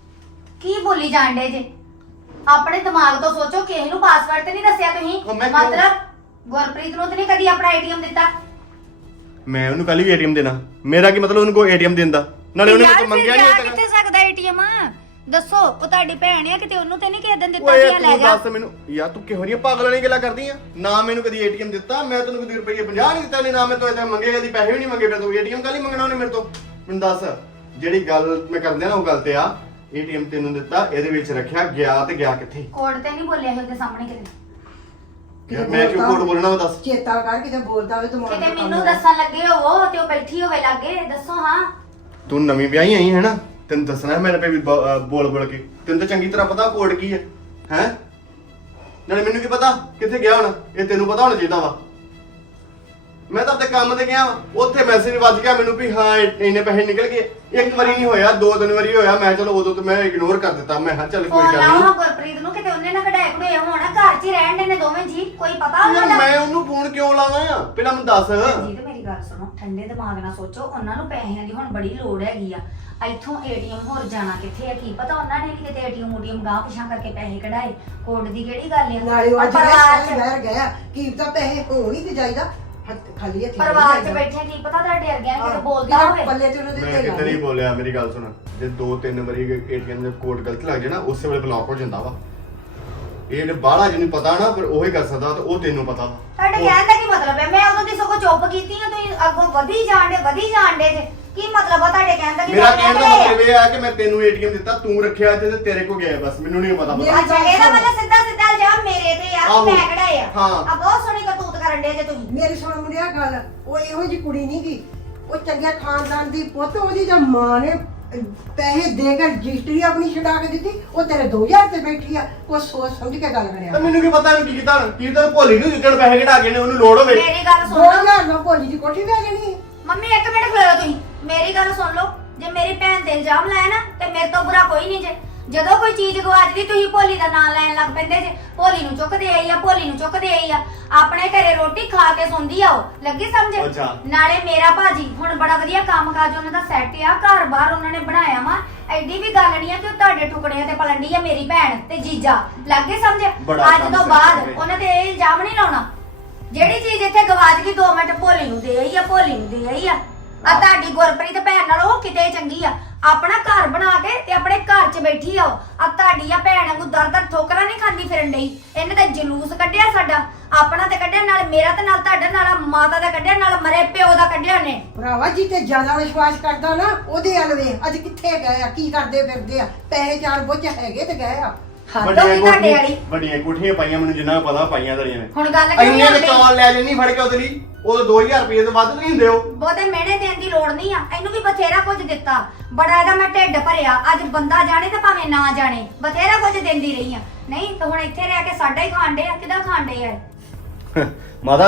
ਕੀ ਬੋਲੀ ਜਾਂਦੇ ਜੇ? ਆਪਣੇ ਦਿਮਾਗ ਤੋਂ ਸੋਚੋ। ਕਿਸੇ ਨੂੰ ਪਾਸਵਰਡ ਤੇ ਨਹੀਂ ਦੱਸਿਆ ਤੁਸੀਂ? ਉਹ ਮੈਂ ਕਿਉਂ- ਮਤਲਬ ਗੁਰਪ੍ਰੀਤ ਨੂੰ ਤੇ ਨਹੀਂ ਕਦੀ ਆਪਣਾ ਏਟੀਐਮ ਦਿੱਤਾ? ਮੈਂ ਉਹਨੂੰ ਕੱਲ ਵੀ ਏਟੀਐਮ ਦੇਣਾ। ਮੇਰਾ ਕੀ ਮਤਲਬ ਉਹਨੂੰ ਕੋਈ ਏਟੀਐਮ ਦਿੰਦਾ? ਨਾਲੇ ਉਹਨੇ ਯਾਰ ਮੈਨੂੰ ਫਿਰ ਮੰਗਿਆ ਜਾ ਨਹੀਂ ਕਿੱਥੇ ਸਕਦਾ ਏਟੀਐਮ? ਦੱਸੋ, ਉਹ ਤੁਹਾਡੀ ਭੈਣ ਆ, ਕਿਤੇ ਉਹਨੂੰ ਤੇ ਨਹੀਂ ਕਿਸੇ ਦਿਨ ਦਿੱਤਾ ਓਏ ਕਿ ਆ ਲੈ ਤੂੰ ਜਾ? ਦੱਸ ਮੈਨੂੰ ਯਾਰ, ਤੂੰ ਕਿਹੋ ਜਿਹੀਆਂ ਪਾਗਲਾਂ ਵਾਲੀਆਂ ਗੱਲਾਂ ਕਰਦੀ ਆ? ਨਾ ਮੈਨੂੰ ਕਦੀ ਏਟੀਐਮ ਦਿੱਤਾ, ਮੈਂ ਤੈਨੂੰ ਕਦੀ ਰੁਪਈਏ ਪੰਜਾਹ ਨਹੀਂ ਦਿੱਤਾ, ਨਹੀਂ ਨਾ ਮੈਂ ਤੋਂ ਇਹਦਾ ਮੰਗੇ, ਕਦੀ ਪੈਸੇ ਵੀ ਨਹੀਂ ਮੰਗੇ। ਫਿਰ ਤੂੰ ਏਟੀਐਮ ਕਾਲੀ ਮੰਗਣਾ ਉਹਨੇ ਮੇਰੇ ਤੋਂ? ਮੈਨੂੰ ਦੱਸ, ਜਿਹੜੀ ਗੱਲ ਮੈਂ ਕਰਦਿਆਂ ਨਾ ਉਹ ਗੱਲ ਤੇ ਆ। ਏਟੀਐਮ ਤੈਨੂੰ ਦਿੱਤਾ, ਇਹਦੇ ਵਿੱਚ ਰੱਖਿਆ, ਗਿਆ ਤੇ ਗਿਆ ਕਿੱਥੇ? ਕੋਡ ਤੇ ਨਹੀਂ ਬੋਲਿਆ ਸੀ ਉਹਦੇ ਸਾਹਮਣੇ ਕਿਤੇ? ਯਾਰ ਮੈਂ ਕਿਉਂ ਕੋਡ ਬੋਲਣਾ ਉਹ ਦੱਸ? ਚੇਤਾ ਕਰ, ਕਿਤੇ ਬੋਲਦਾ ਹੋਵੇ ਦਿਮਾਗ ਕਿਤੇ ਦਾ ਕੰਮ ਮੈਨੂੰ ਹੈ। ਦੱਸਣ ਲੱਗੇ ਹੋਵੋ ਤੇ ਉਹ ਬੈਠੀ ਹੋਵੇ ਲਾਗੇ। ਦੱਸੋ ਹਾਂ। ਤੂੰ ਨਵੀਂ ਵਿਆਹੀ ਆਈ ਹੈ ਨਾ, ਤੈਨੂੰ ਦੱਸਣਾ ਮੇਰੇ ਪੇ ਵੀ ਬ- ਅਹ ਬੋਲ ਬੋਲ ਕੇ। ਤੈਨੂੰ ਤਾਂ ਚੰਗੀ ਤਰ੍ਹਾਂ ਪਤਾ ਕੋਡ ਕੀ ਹੈ ਹੈ। ਨਾਲੇ ਮੈਨੂੰ ਕੀ ਪਤਾ ਕਿੱਥੇ ਗਿਆ ਹੁਣ? ਇਹ ਤੈਨੂੰ ਪਤਾ ਹੋਣਾ ਚਾਹੀਦਾ ਵਾ। ਮੈਂ ਤਾਂ ਆਪਣੇ ਕੰਮ ਤੇ ਗਿਆ ਵਾਂ, ਉੱਥੇ ਮੈਸੇਜ ਵੱਜ ਗਿਆ ਮੈਨੂੰ ਵੀ ਹਾਂ ਇਹ- ਇੰਨੇ ਪੈਸੇ ਨਿਕਲ ਗਏ। ਇੱਕ ਵਾਰੀ ਨਹੀਂ ਹੋਇਆ, ਦੋ ਤਿੰਨ ਵਾਰੀ ਹੋਇਆ। ਮੈਂ ਚਲੋ ਉਦੋਂ ਤੇ ਮੈਂ ਇਗਨੋਰ ਕਰ ਦਿੱਤਾ। ਮੈਂ ਹਾਂ ਚੱਲ ਕੋਈ ਫੋਨ ਗੱਲ ਲਾਓ ਨਹੀਂ। ਗੁਰਪ੍ਰੀਤ ਨੂੰ, ਕਿਤੇ ਉਹਨੇ ਨਾ ਕਢਾਏ ਕਢਾਏ ਹੋਣਾ। ਘਰ 'ਚ ਹੀ ਰਹਿਣ ਦੇ ਨੇ ਦੋਵੇਂ ਜੀ, ਕੋਈ ਪਤਾ ਉਹਨਾਂ ਯਾਰ ਦਾ? ਮੈਂ ਉਹਨੂੰ ਫੋਨ ਕਿਉਂ ਲਾਵਾਂ ਆ? ਪਹਿਲਾਂ ਮੈਨੂੰ ਦੱਸ। ਜੀ ਤੇ ਮੇਰੀ ਗੱਲ ਸੁਣੋ, ਠੰਡੇ ਦਿਮਾਗ ਨਾਲ ਸੋਚੋ। ਉਹਨਾਂ ਨੂੰ ਪੈਸਿਆਂ ਦੀ ਹੁਣ ਬੜੀ ਲੋੜ ਹੈਗੀ ਆ। ਇੱਥੋਂ ਏਟੀਐਮ ਹੋਰ ਜਾਣਾ ਕਿੱਥੇ ਆ? ਕੀ ਪਤਾ ਉਹਨਾਂ ਨੇ ਵੀ ਕਿਤੇ ਏਟੀਐਮ ਊਟੀਐਮ ਗਾਹ ਪਿਛਾਂ ਕਰਕੇ ਪੈਸੇ ਕਢਾਏ। ਕੋਡ ਦੀ ਕਿਹੜੀ ਗੱਲ ਆ? ਨਾਲੇ ਉਹ ਅੱਜ ਪਰਿਵਾਰ 'ਚ- ਬਹਿਰ ਗਿਆ, ਕੀ ਤਾਂ ਪੈਸੇ ਹੋਣ ਹੀ ਤੇ ਜਾਈਦਾ। ਹੱਥ ਖਾਲੀ ਹੱਥ ਪਰਿਵਾਰ 'ਚ ਬੈਠੇ ਕੀ ਪਤਾ ਤੁਹਾਡੇ ਵਰਗਿਆਂ ਨੇ ਕਿਤੇ ਬੋਲਦਾ ਹੋਵੇ। ਪੱਲੇ ਤੇ ਉਹਦੇ ਮੈਂ ਤੇ ਕਿਤੇ ਨਹੀਂ ਬੋਲਿਆ। ਮੇਰੀ ਗੱਲ ਸੁਣ, ਜੇ ਦੋ ਤਿੰਨ ਵਾਰੀ ਏਟੀਐਮ ਦੇ ਕੋਡ ਗਲਤ ਲੱਗ ਜਾਏ ਨਾ, ਉਸੇ ਵੇਲੇ ਬਲੌਕ ਹੋ ਜਾਂਦਾ ਵਾ। ਇਹ ਬਾਹਲਾ ਜਿਹਨੂੰ ਪਤਾ ਨਾ, ਫਿਰ ਉਹੀ ਕਰ ਸਕਦਾ ਤੇ ਉਹ ਤੈਨੂੰ ਪਤਾ ਵਾ। ਤੁਹਾਡੇ ਕਹਿਣ ਦਾ ਕੀ ਮਤਲਬ ਹੈ? ਮੈਂ ਉਦੋਂ ਦੀ ਸਗੋਂ ਚੁੱਪ ਕੀਤੀ ਆ, ਤੁਸੀਂ ਅੱਗੋਂ ਵਧੀ ਜਾਣਦੇ ਵਧੀ ਜਾਣਦੇ ਜੇ। ਕੀ ਮਤਲਬ ਆ ਤੁਹਾਡੇ ਕਹਿਣ ਦਾ? ਕਿ ਮੇਰਾ ਮੈਂ ਕਹਿਣ ਦਾ ਕਢਾਏ ਆ? ਮਤਲਬ ਇਹ ਆ ਕਿ ਮੈਂ ਤੈਨੂੰ ਏਟੀਐਮ ਦਿੱਤਾ, ਤੂੰ ਰੱਖਿਆ ਇੱਥੇ ਤੇ ਤੇਰੇ ਕੋ ਗਿਆ। ਬਸ ਮੈਨੂੰ ਨਹੀਂ ਪਤਾ ਪਤਾ। ਅੱਛਾ, ਇਹਦਾ ਮਤਲਬ ਸਿੱਧਾ ਸਿੱਧਾ ਇਲਜ਼ਾਮ ਮੇਰੇ ਤੇ ਆ ਆਹੋ। ਕਿ ਮੈਂ ਕਢਾਏ ਆ। ਹਾਂ। ਆ ਬਹੁਤ ਸੋਹਣੀ ਕਰਤੂਤ ਕਰਨ ਦੇ ਜੇ ਤੁਸੀਂ। ਮੇਰੀ ਸੁਣ ਮੁੰਡਿਆ ਗੱਲ, ਉਹ ਇਹੋ ਜੀ ਕੁੜੀ ਨਹੀਂ ਗੀ। ਉਹ ਚੰਗੇ ਖਾਨਦਾਨ ਦੀ ਪੁੱਤ, ਉਹਦੀ ਜਾਂ ਮਾਂ ਨੇ ਪੈਸੇ ਦੇ ਕੇ ਰਜਿਸਟਰੀ ਆਪਣੀ ਛਡਾ ਕੇ ਦਿੱਤੀ। ਉਹ ਤੇਰੇ ਦੋ ਹਜ਼ਾਰ ਤੇ ਬੈਠੀ ਆ। ਉਹ ਸੋਚ ਸਮਝ ਕੇ ਗੱਲ ਤਾਂ ਕਰਿਆ। ਮੈਨੂੰ ਕੀ ਪਤਾ ਇਹਨੂੰ ਕੀ ਕੀਤਾ? ਕੀ ਤਾਂ ਭੋਲੀ ਨੂੰ ਜਿੱਦਣ ਪੈਸੇ ਕਢਾ ਕੇ ਨੇ ਉਹਨੂੰ ਲੋੜ ਹੋਵੇ। ਮੇਰੀ ਗੱਲ ਦੋ ਸੁਣੋ ਹਜ਼ਾਰ ਨਾਲ ਭੋਲੀ ਦੀ ਕੋਠੀ ਪੈ ਜਾਣੀ। ਮੰਮੀ, ਇੱਕ ਮਿੰਟ ਖੜੋ ਤੁਸੀਂ। ਮੇਰੀ ਗੱਲ ਸੁਣ ਲਓ। ਜੇ ਮੇਰੀ ਭੈਣ ਤੇ ਇਲਜ਼ਾਮ ਲਾਇਆ ਨਾ ਤੇ ਮੇਰੇ ਤੋਂ ਬੁਰਾ ਕੋਈ ਨਹੀਂ ਜੇ। ਜਦੋਂ ਕੋਈ ਚੀਜ਼ ਗਵਾਚਦੀ ਤੁਸੀਂ ਭੋਲੀ ਦਾ ਨਾਂ ਲੈਣ ਲੱਗ ਪੈਂਦੇ ਜੇ। ਭੋਲੀ ਨੂੰ ਚੁੱਕਦੇ ਆਈ ਆ, ਭੋਲੀ ਨੂੰ ਚੁੱਕਦੇ ਆਈ ਆ। ਆਪਣੇ ਘਰੇ ਰੋਟੀ ਖਾ ਕੇ ਸੌਂਦੀ ਆ ਉਹ, ਲੱਗੀ ਸਮਝ। ਅੱਛਾ। ਨਾਲੇ ਮੇਰਾ ਭਾਜੀ ਹੁਣ ਬੜਾ ਵਧੀਆ ਕੰਮ ਕਾਜ ਉਹਨਾਂ ਦਾ ਸੈੱਟ ਆ, ਘਰ ਬਾਹਰ ਉਹਨਾਂ ਨੇ ਬਣਾਇਆ ਵਾ। ਐਡੀ ਵੀ ਗੱਲ ਨਹੀਂ ਆ ਕਿ ਉਹ ਤੁਹਾਡੇ ਟੁਕੜਿਆਂ ਤੇ ਪਲਣ ਡਈ ਆ ਮੇਰੀ ਭੈਣ ਤੇ ਜੀਜਾ, ਲੱਗੇ ਸਮਝ। ਬੜਾ ਅੱਜ ਕੰਮ ਤੋਂ set ਬਾਅਦ ਹੋਵੇ। ਉਹਨਾਂ ਤੇ ਇਹ ਇਲਜ਼ਾਮ ਨਹੀਂ ਲਾਉਣਾ। ਜਿਹੜੀ ਚੀਜ਼ ਇੱਥੇ ਗਵਾਚ ਗਈ ਦੋ ਮਿੰਟ ਭੋਲੀ ਨੂੰ ਦੇ ਆਈ ਆ, ਭੋਲੀ ਨੂੰ ਦੇ ਆਈ ਆ। ਆ ਤੁਹਾਡੀ ਗੁਰਪ੍ਰੀਤ ਭੈਣ ਨਾਲ ਉਹ ਕਿਤੇ ਚੰਗੀ ਆ, ਆਪਣਾ ਘਰ ਬਣਾ ਕੇ ਤੇ ਆਪਣੇ ਘਰ 'ਚ ਬੈਠੀ ਆ ਉਹ। ਆ ਤੁਹਾਡੀ ਆ ਭੈਣ ਵਾਂਗੂ ਦਰ ਦਰ ਠੋਕਰਾਂ ਨਹੀਂ ਖਾਂਦੀ ਫਿਰਨ ਡਈ। ਇਹਨੇ ਤਾਂ ਜਲੂਸ ਕੱਢਿਆ ਸਾਡਾ, ਆਪਣਾ ਤੇ ਕੱਢਿਆ, ਨਾਲ ਮੇਰਾ ਤੇ ਨਾਲ ਤੁਹਾਡਾ, ਨਾਲ ਮਾਤਾ ਦਾ ਕੱਢਿਆ, ਨਾਲ ਮਰੇ ਪਿਓ ਦਾ ਕੱਢਿਆ ਉਹਨੇ। ਭਰਾਵਾ ਜੀ ਤੇ ਜ਼ਿਆਦਾ ਵਿਸ਼ਵਾਸ ਕਰਦਾ ਨਾ ਉਹਦੇ ਵੱਲ ਵੇ। ਅੱਜ ਕਿੱਥੇ ਗਏ ਆ, ਕੀ ਕਰਦੇ ਫਿਰਦੇ ਆ? ਪੈਸੇ ਚਾਰ ਬੁੱਝ ਹੈਗੇ ਤੇ ਗਏ ਆ। ਹੱਦ ਹੋ ਗਈ ਤੁਹਾਡੇ ਵਾਲੀ। ਵੱਡੀਆਂ ਕੋਠੀਆਂ ਪਾਈਆਂ, ਮੈਨੂੰ ਜਿੰਨਾ ਪਤਾ ਪਾਈਆਂ ਤੇਰੀਆਂ ਨੇ। ਹੁਣ ਗੱਲ ਕਿਉਂ ਇੰਨੇ ਨਹੀਂ ਤੇ ਚੌਲ ਲੈ ਲੈਣੀ ਫੜ ਕੇ ਉਹਦੇ ਲਈ, ਉਹ ਦੋ ਹਜ਼ਾਰ ਰੁਪਏ ਤੋਂ ਵੱਧ ਨਹੀਂ ਹੁੰਦੇ ਉਹ। ਬਹੁਤੇ ਮਿਹਣੇ ਦੇਣ ਦੀ ਲੋੜ ਨਹੀਂ ਆ, ਇਹਨੂੰ ਵੀ ਬਥੇਰਾ ਕੁਝ ਦਿੱਤਾ। ਬੜਾ ਇਹਦਾ ਮੈਂ ਢਿੱਡ ਭਰਿਆ, ਅੱਜ ਬੰਦਾ ਜਾਣੇ ਤੇ ਭਾਵੇਂ ਨਾ ਜਾਣੇ, ਬਥੇਰਾ ਕੁਝ ਦਿੰਦੀ ਰਹੀ ਆ। ਨਹੀਂ ਤਾਂ ਹੁਣ ਇੱਥੇ ਰਹਿ ਕੇ ਸਾਡਾ ਹੀ ਖਾਣ ਡੇ ਆ, ਕਿਹਦਾ ਖਾਣ ਡੇ ਆ? ਮਾਤਾ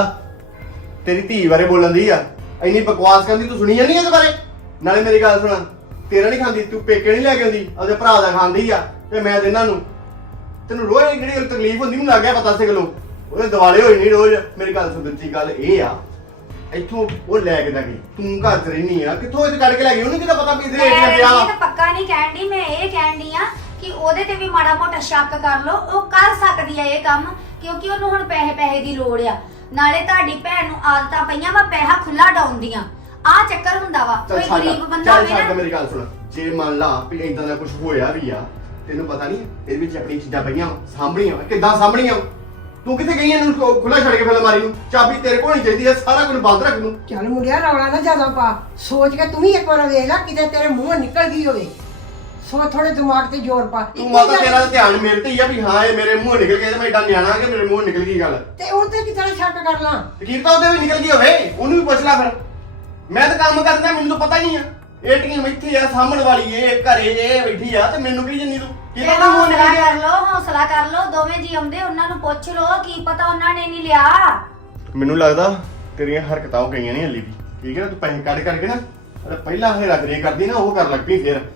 ਤੇਰੀ ਧੀ ਬਾਰੇ ਬੋਲਣ ਦੀ ਆ, ਇੰਨੀ ਬਕਵਾਸ ਕਰਦੀ ਤੂੰ ਸੁਣੀ ਜਾਂਦੀ ਇਹਦੇ ਬਾਰੇ। ਨਾਲੇ ਮੇਰੀ ਗੱਲ ਸੁਣ, ਤੇਰਾ ਨਹੀਂ ਖਾਂਦੀ, ਤੂੰ ਪੇਕੇ ਨਹੀਂ ਲੈ ਕੇ ਆਉਂਦੀ, ਉਹਦੇ ਭਰਾ ਦਾ ਖਾਂਦੀ ਆ ਤੇ ਮੈਂ ਦਿਨਾਂ ਨੂੰ। ਤੈਨੂੰ ਰੋਜ਼ ਜਿਹੜੀ ਤਕਲੀਫ ਹੁੰਦੀ ਮੈਨੂੰ ਲੱਗ ਗਿਆ ਪਤਾ ਸੀ ਕਿਲੋ ਉਹਦੇ ਦਿਵਾਲੇ ਹੋਈ ਨਹੀਂ ਰੋਜ਼। ਮੇਰੀ ਗੱਲ ਸੁਣ, ਦੂਜੀ ਗੱਲ ਇਹ ਆ, ਇੱਥੋਂ ਉਹ ਲੈ ਕੇ ਗਈ, ਤੂੰ ਘਰ 'ਚ ਰਹਿਨੀ ਆ, ਕਿੱਥੋਂ ਇਹ ਕੱਢ ਕੇ ਲੈ ਗਈ? ਉਹਨੂੰ ਕਿਹਦਾ ਪਤਾ ਵੀ ਇਹਦੇ ਏਟੀਐਮ ਪਿਆ ਵਾ? ਮੈਂ ਤਾਂ ਪੱਕਾ ਨਹੀਂ ਕਹਿਣ ਦੀ, ਮੈਂ ਇਹ ਕਹਿਣ ਦੀ ਆ ਕਿ ਉਹਦੇ ਤੇ ਵੀ ਮਾੜਾ ਮੋਟਾ ਸ਼ੱਕ ਕਰ ਲਓ। ਉਹ ਕਰ ਸਕਦੀ ਆ ਇਹ ਕੰਮ, ਕਿਉਂਕਿ ਉਹਨੂੰ ਹੁਣ ਪੈਸੇ ਪੈਸੇ ਦੀ ਲੋੜ ਆ। ਨਾਲੇ ਤੁਹਾਡੀ ਭੈਣ ਨੂੰ ਆਦਤਾਂ ਪਈਆਂ ਵਾ ਪੈਸਾ ਖੁੱਲਾ ਡਾਉਂਦੀਆਂ। ਆ ਚੱਕਰ ਹੁੰਦਾ ਵਾ, ਚੱਲ ਕੋਈ ਛੱਡ, ਗਰੀਬ ਬੰਦਾ ਚੱਲ ਹੋਵੇ ਛੱਡ, ਨਾ। ਮੇਰੀ ਗੱਲ ਸੁਣ, ਜੇ ਮੰਨ ਲਾ ਵੀ ਇਦਾਂ ਦਾ ਕੁਝ ਹੋਇਆ ਵੀ ਆ, ਤੈਨੂੰ ਪਤਾ ਨਹੀਂ ਇਹਦੇ ਵਿੱਚ ਆਪਣੀ ਚੀਜ਼ਾਂ ਪਈਆਂ ਸਾਂਭਣੀਆਂ, ਕਿੱਦਾਂ ਸਾਂਭਣੀਆਂ? ਤੂੰ ਕਿੱਥੇ ਗਈ ਇਹਨੂੰ ਖੁੱਲਾ ਛੱਡ ਕੇ ਫਿਰ ਮਾਰੀ ਨੂੰ? ਚਾਬੀ ਤੇਰੇ ਕੋਲ ਨਹੀਂ ਚਾਹੀਦੀ, ਸਾਰਾ ਕੁਝ ਬੰਦ ਰੱਖ ਨੂੰ। ਚੱਲ ਮੁੰਡਿਆ ਰੌਲਾ ਨਾ ਜ਼ਿਆਦਾ ਪਾ, ਸੋਚ ਕੇ ਤੂੰ ਵੀ ਇੱਕ ਵਾਰ ਵੇਖ ਲੈ ਕਿਤੇ ਤੇਰੇ ਮੂੰਹੋਂ ਨਿਕਲ ਗਈ ਹੋਵੇ। ਸੋ ਥੋੜੇ ਦਿਮਾਗ ਤੇ ਜ਼ੋਰ ਪਾ। ਤੂੰ ਮਾਤਾ ਤੇਰਾ ਧਿਆਨ ਮੇਰੇ ਤੇ ਹੀ ਆ ਵੀ ਹਾਂ ਇਹ ਮੇਰੇ ਮੂੰਹੋਂ ਨਿਕਲ ਗਿਆ ਤੇ ਮੈਂ ਏਡਾ ਨਿਆਣਾ ਕਿ ਮੇਰੇ ਮੂੰਹੋਂ ਨਿਕਲ ਗਈ ਗੱਲ। ਤੇ ਉਹ ਤੇ ਕਿਤੇ ਸ਼ੱਕ ਕਰ ਲਾਂ। ਯਕੀਨ ਤਾਂ ਉਹਦੇ ਵੀ ਨਿਕਲ ਗਈ ਹੋਵੇ, ਉਹਨੂੰ ਵੀ ਪੁੱਛ ਲੈ ਫਿਰ। ਮੈਂ ਤਾਂ ਕੰਮ ਕਰਦਾ, ਮੈਨੂੰ ਤਾਂ ਪਤਾ ਹੀ ਨਹੀਂ ਆ। ਏਟੀਐਮ ਇੱਥੇ ਆ ਸਾਹਮਣ ਵਾਲੀ, ਇਹ ਘਰੇ ਇਹ ਬੈਠੀ ਆ ਤੇ ਮੈਨੂੰ ਕੀ ਜੰਨੀ ਤੂੰ ਕੀ ਇਹ ਪਤਾ ਮੂੰਹ ਨਿਕਲ ਹੌਸਲਾ ਗਿਆ? ਕਰ ਲਓ, ਹੌਸਲਾ ਕਰ ਲਓ, ਦੋਵੇਂ ਜੀ ਆਉਂਦੇ ਉਹਨਾਂ ਨੂੰ ਪੁੱਛ ਲਓ, ਕੀ ਪਤਾ ਉਹਨਾਂ ਨੇ ਨਹੀਂ ਲਿਆ। ਮੈਨੂੰ ਲੱਗਦਾ ਤੇਰੀਆਂ ਹਰਕਤਾਂ ਹੋ ਗਈਆਂ ਨਹੀਂ ਹਲੀ ਵੀ, ਠੀਕ ਹੈ ਨਾ? ਤੂੰ ਪੈਸੇ ਕੱਢ ਕਰਕੇ ਨਾ ਅਰੇ ਪਹਿਲਾਂ ਹੇਰਾ ਫੇਰੀ ਕਰਦੀ ਨਾ, ਉਹ ਕਰ ਲੱਗ ਪਈ ਫਿਰ।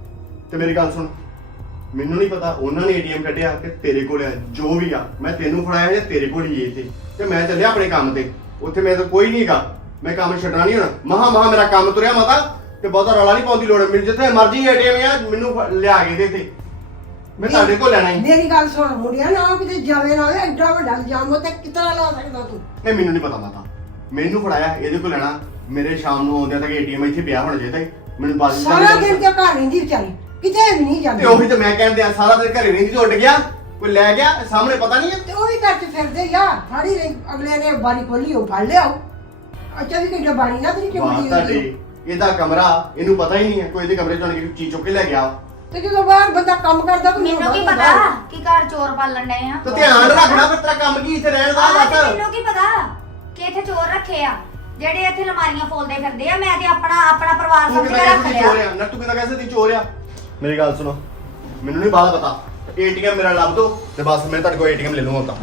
ਤੇ ਮੇਰੀ ਗੱਲ ਸੁਣ, ਮੈਨੂੰ ਨਹੀਂ ਪਤਾ ਉਹਨਾਂ ਨੇ ਏਟੀਐਮ ਕੱਢਿਆ ਕਿ ਤੇਰੇ ਕੋਲ ਆ, ਜੋ ਵੀ ਆ ਮੈਂ ਤੈਨੂੰ ਫੜਾਇਆ ਜਾਂ ਤੇਰੇ ਕੋਲ ਹੀ ਇਹ ਤੇ ਤੇ ਮੈਂ ਚੱਲਿਆ ਆਪਣੇ ਕੰਮ ਤੇ। ਉੱਥੇ ਮੇਰੇ ਤੋਂ ਕੋਈ ਨਹੀਂ ਹੈਗਾ, ਮੈਂ ਕੰਮ ਛੱਡਣਾ ਨਹੀਂ ਹੁਣ। ਮਹਾ ਮਹਾ ਮੇਰਾ ਕੰਮ ਤੁਰਿਆ ਮਾਤਾ, ਤੇ ਬਹੁਤਾ ਰੌਲਾ ਨਹੀਂ ਪਾਉਂਦੀ ਲੋੜ। ਮੈਨੂੰ ਜਿੱਥੇ ਮਰਜ਼ੀ ਏਟੀਐਮ ਆ ਮੈਨੂੰ ਫ- ਲਿਆ ਕੇ ਦੇ ਤੇ ਮੈਂ ਤੁਹਾਡੇ ਕੋਲ ਲੈਣਾ ਹੀ। ਮੇਰੀ ਗੱਲ ਸੁਣ ਮੁੰਡਿਆ, ਨਾ ਕਿਤੇ ਜਾਵੇ ਨਾ ਹੋਵੇ, ਐਡਾ ਵੱਡਾ ਇਲਜ਼ਾਮ ਉਹ ਤੇ ਕਿਤਨਾ ਲਾ ਸਕਦਾ ਤੂੰ? ਇਹ ਮੈਨੂੰ ਨਹੀਂ ਪਤਾ ਮਾਤਾ, ਮੈਨੂੰ ਫੜਾਇਆ ਇਹਦੇ ਕੋਲ ਲੈਣਾ। ਮੇਰੇ ਸ਼ਾਮ ਨੂੰ ਆਉਂਦਿਆਂ ਤੱਕ ਏਟੀਐਮ ਇੱਥੇ ਪਿਆ ਹੋਣਾ ਚਾਹੀਦਾ ਸੀ। ਮੈਨੂੰ ਬਾਅਦ ਵਿੱਚ ਸਾਰਾ ਦਿਨ ਤੇ ਘਰ ਰਹਿੰਦੀ ਵਿਚਾਰੀ, ਕਿਤੇ ਵੀ ਨਹੀਂ ਜਾਂਦੀ। ਤੇ ਉਹੀ ਤਾਂ ਮੈਂ ਕਹਿੰਦੇ ਆ, ਸਾਰਾ ਦਿਨ ਘਰੇ ਰਹਿੰਦੀ ਤੇ ਉੱਡ ਗਿਆ, ਕੋਈ ਲੈ ਗਿਆ ਸਾਹਮਣੇ ਪਤਾ ਨਹੀਂ ਹੈ। ਤੇ ਉਹ ਵੀ ਘਰ ਚ ਫਿਰਦੇ ਯਾਰ, ਸਾਰੀ ਰਹੀ ਅਗਲੇ ਨੇ ਬਾਰੀ ਖੋਲੀ ਉਹ ਫੜ ਲਿਆ। ਅੱਛਾ ਵੀ ਘੰਟੇ ਬਾਰੀ ਨਾ ਤੇਰੀ ਵਾਹ ਚੁੰਮਦੀ ਤੁਹਾਡੇ ਹੁੰਦੀ। ਇਹਦਾ ਕਮਰਾ, ਇਹਨੂੰ ਪਤਾ ਹੀ ਨਹੀਂ ਹੈ ਕੋਈ ਇਹਦੇ ਕਮਰੇ ਚੋਂ ਕੋਈ ਚੀਜ਼ ਚੁੱਕ ਕੇ ਲੈ ਗਿਆ। ਤੇ ਜਦੋਂ ਬਾਹਰ ਬੰਦਾ ਕੰਮ ਕਰਦਾ ਤੂੰ ਮੈਨੂੰ ਕੀ ਪਤਾ ਕਿ ਘਰ ਚੋਰ ਪਾਲਣ ਡਏ ਆ। ਤੇ ਧਿਆਨ ਰੱਖਣਾ ਫਿਰ ਤੇਰਾ ਕੰਮ ਕੀ ਇੱਥੇ ਰਹਿਣ ਦਾ ਆਹ ਤੇ ਦੱਸ। ਮੈਨੂੰ ਕੀ ਪਤਾ ਕਿ ਇੱਥੇ ਚੋਰ ਰੱਖੇ ਆ ਜਿਹੜੇ ਇੱਥੇ ਲਮਾਰੀਆਂ ਫੋਲਦੇ ਫਿਰਦੇ ਆ। ਮੈਂ ਤੇ ਆਪਣਾ ਆਪਣਾ ਪਰਿਵਾਰ ਤੂੰ ਸਮਝ ਕਿਹਦਾ ਕੇ ਰੱਖ ਕਹਿੰਦੀ ਚੋਰ ਲਿਆ। ਆ ਨਾ, ਤੂੰ ਕਿਹਦਾ ਕਹਿੰਦੀ ਚੋਰ ਆ? ਮੇਰੀ ਗੱਲ ਸੁਣੋ, ਮੈਨੂੰ ਨਹੀਂ ਬਾਤ ਪਤਾ, ਏਟੀਐਮ ਮੇਰਾ ਲੱਭ ਦੋ ਤੇ ਬਸ ਮੈਂ ਤੁਹਾਡੇ ਕੋਲ ਏਟੀਐਮ ਲੈ ਲੂੰਗਾ ਤਾਂ।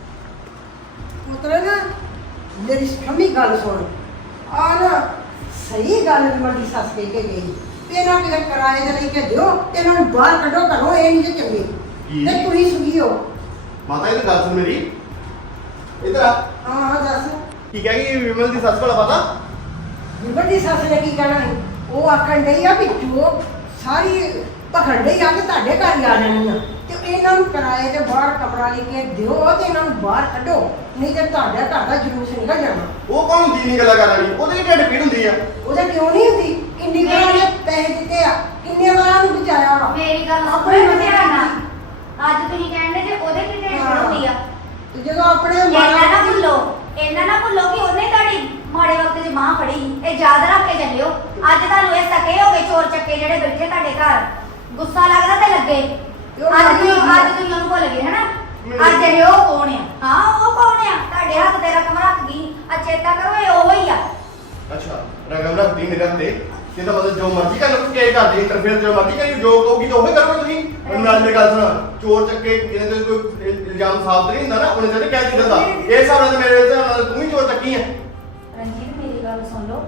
ਮਤਲਬ ਨਾ ਮੇਰੀ ਸਮੀ ਗੱਲ ਸੁਣ, ਆ ਨਾ ਸਹੀ ਗੱਲ ਤੁਹਾਡੀ ਸੱਸ ਕਹਿ ਕੇ ਗਈ ਤੇ ਇਹਨਾਂ ਕਿਤੇ ਕਿਰਾਏ ਤੇ ਲੈ ਕੇ ਦਿਓ ਤੇ ਇਹਨਾਂ ਨੂੰ ਬਾਹਰ ਕੱਢੋ ਘਰੋਂ, ਇਹ ਨਹੀਂ ਜੇ ਚੰਗੇ। ਕੀ? ਤੇ ਤੁਸੀਂ ਸੁਗੀ ਹੋ। ਮਾਤਾ ਇਹ ਗੱਲ ਸੁਣ ਮੇਰੀ, ਇਧਰ ਆ। ਹਾਂ ਹਾਂ ਦੱਸ। ਕੀ ਕਹਿ ਗਈ ਵਿਮਲ ਦੀ ਸੱਸ ਭਲਾ ਪਤਾ? ਵੱਡੀ ਸੱਸ ਨੇ ਕੀ ਕਹਿਣਾ ਸੀ? ਉਹ ਆਖਣ ਡਈ ਆ ਵੀ ਜੋ ਸਾਰੀ ਭਖਣ ਡਈ ਆ ਕਿ ਤੁਹਾਡੇ ਘਰ ਹੀ ਆ ਜਾਣੀ ਆ ਤੇ ਇਹਨਾਂ ਨੂੰ ਕਿਰਾਏ ਤੇ ਬਾਹਰ ਕਮਰਾ ਲੈ ਕੇ ਦਿਓ ਤੇ ਇਹਨਾਂ ਨੂੰ ਬਾਹਰ ਕੱਢੋ, ਨਹੀਂ ਤੇ ਤੁਹਾਡੇ ਘਰ ਦਾ ਜਲੂਸ ਨਿਕਲ ਜਾਣਾ। ਉਹ ਕੌਣ ਹੁੰਦੀ ਨਹੀਂ ਗੱਲਾਂ ਕਰਨ ਵਾਲੀ? ਉਹਦੇ ਢਿੱਡ ਪੀੜ ਹੁੰਦੀ ਆ। ਉਹਦਾ ਕਿਉਂ ਨਹੀਂ ਹੁੰਦੀ? ਕਿੰਨੀ ਵਾਰ ਉਹਨੇ ਪੈਸੇ ਦਿੱਤੇ ਆ, ਕਿੰਨੇ ਵਾਰ ਉਹਨੂੰ ਬਚਾਇਆ ਵਾ। ਮੇਰੀ ਗੱਲ ਆਪਣੇ ਧਿਆਨ ਨਾਲ, ਅੱਜ ਤੁਸੀਂ ਕਹਿੰਦੇ ਜੇ ਉਹਦੇ ਕਿਤੇ ਹਾਂ। ਹੁੰਦੀ ਆ। ਤੇ ਜਦੋਂ ਆਪਣੇ ਇਹਨਾਂ ਨਾ ਭੁੱਲੋ, ਇਹਨਾਂ ਨਾ ਭੁੱਲੋ ਕਿ ਉਹਨੇ ਤੁਹਾਡੀ ਮਾੜੇ ਵਕਤ 'ਚ ਬਾਂਹ ਫੜੀ। ਇਹ ਯਾਦ ਰੱਖ ਕੇ ਚੱਲਿਓ। ਅੱਜ ਤੁਹਾਨੂੰ ਇਹ ਸਕੇ ਹੋਗੇ ਚੋਰ ਚੱਕੇ ਜਿਹੜੇ ਬੈਠੇ ਤੁਹਾਡੇ ਘਰ। ਗੁੱਸਾ ਲੱਗਦਾ ਤੇ ਲੱਗੇ। ਅੱਜ ਤੁਸੀਂ ਅੱਜ ਤੁਸੀਂ ਉਹਨੂੰ ਭੁੱਲ ਗਏ ਹਨਾ। ਅੱਜ ਇਹ ਉਹ ਕੌਣ ਆ? ਹਾਂ ਉਹ ਕੌਣ ਆ? ਤੁਹਾਡੇ ਹੱਥ ਤੇ ਰਕਮ ਰੱਖ ਗਈ। ਆ ਚੇਤਾ ਕਰੋ ਇਹ ਉਹ ਹੀ ਆ। ਅੱਛਾ ਰਕਮ ਰੱਖਦੀ ਮੇਰੇ ਹੱਥ ਤੇ, ਇਹਦਾ ਮਤਲਬ ਜੋ ਮਰਜ਼ੀ ਕਰ ਲਓ, ਕੀ ਕਰਦੇ ਇੰਟਰਫੇਅਰ ਜੋ ਮਰਜ਼ੀ ਕਰੀ, ਜੋ ਕਹੂਗੀ ਤਾਂ ਉਹੀ ਕਰੋਗੇ ਤੁਸੀਂ। ਮੈਨੂੰ ਨਾਲ ਮੇਰੀ ਗੱਲ ਸੁਣ, ਚੋਰ ਚੱਕੇ ਜਿਹਨੇ ਤੇ ਕੋਈ ਇਲ- ਇਲਜ਼ਾਮ ਸਾਬਤ ਨਹੀਂ ਹੁੰਦਾ ਨਾ, ਉਹਨੇ ਜਿਹੜੇ ਕਹਿ ਦਿੱਤਾ ਇਹ ਹਿਸਾਬ ਨਾਲ ਤਾਂ ਮੇਰੇ ਤੇ ਤੂੰ ਹੀ ਚੋਰ ਚੱਕੀ ਹੈ। ਰਣਜੀਤ ਮੇਰੀ ਗੱਲ ਸੁਣ ਲਓ,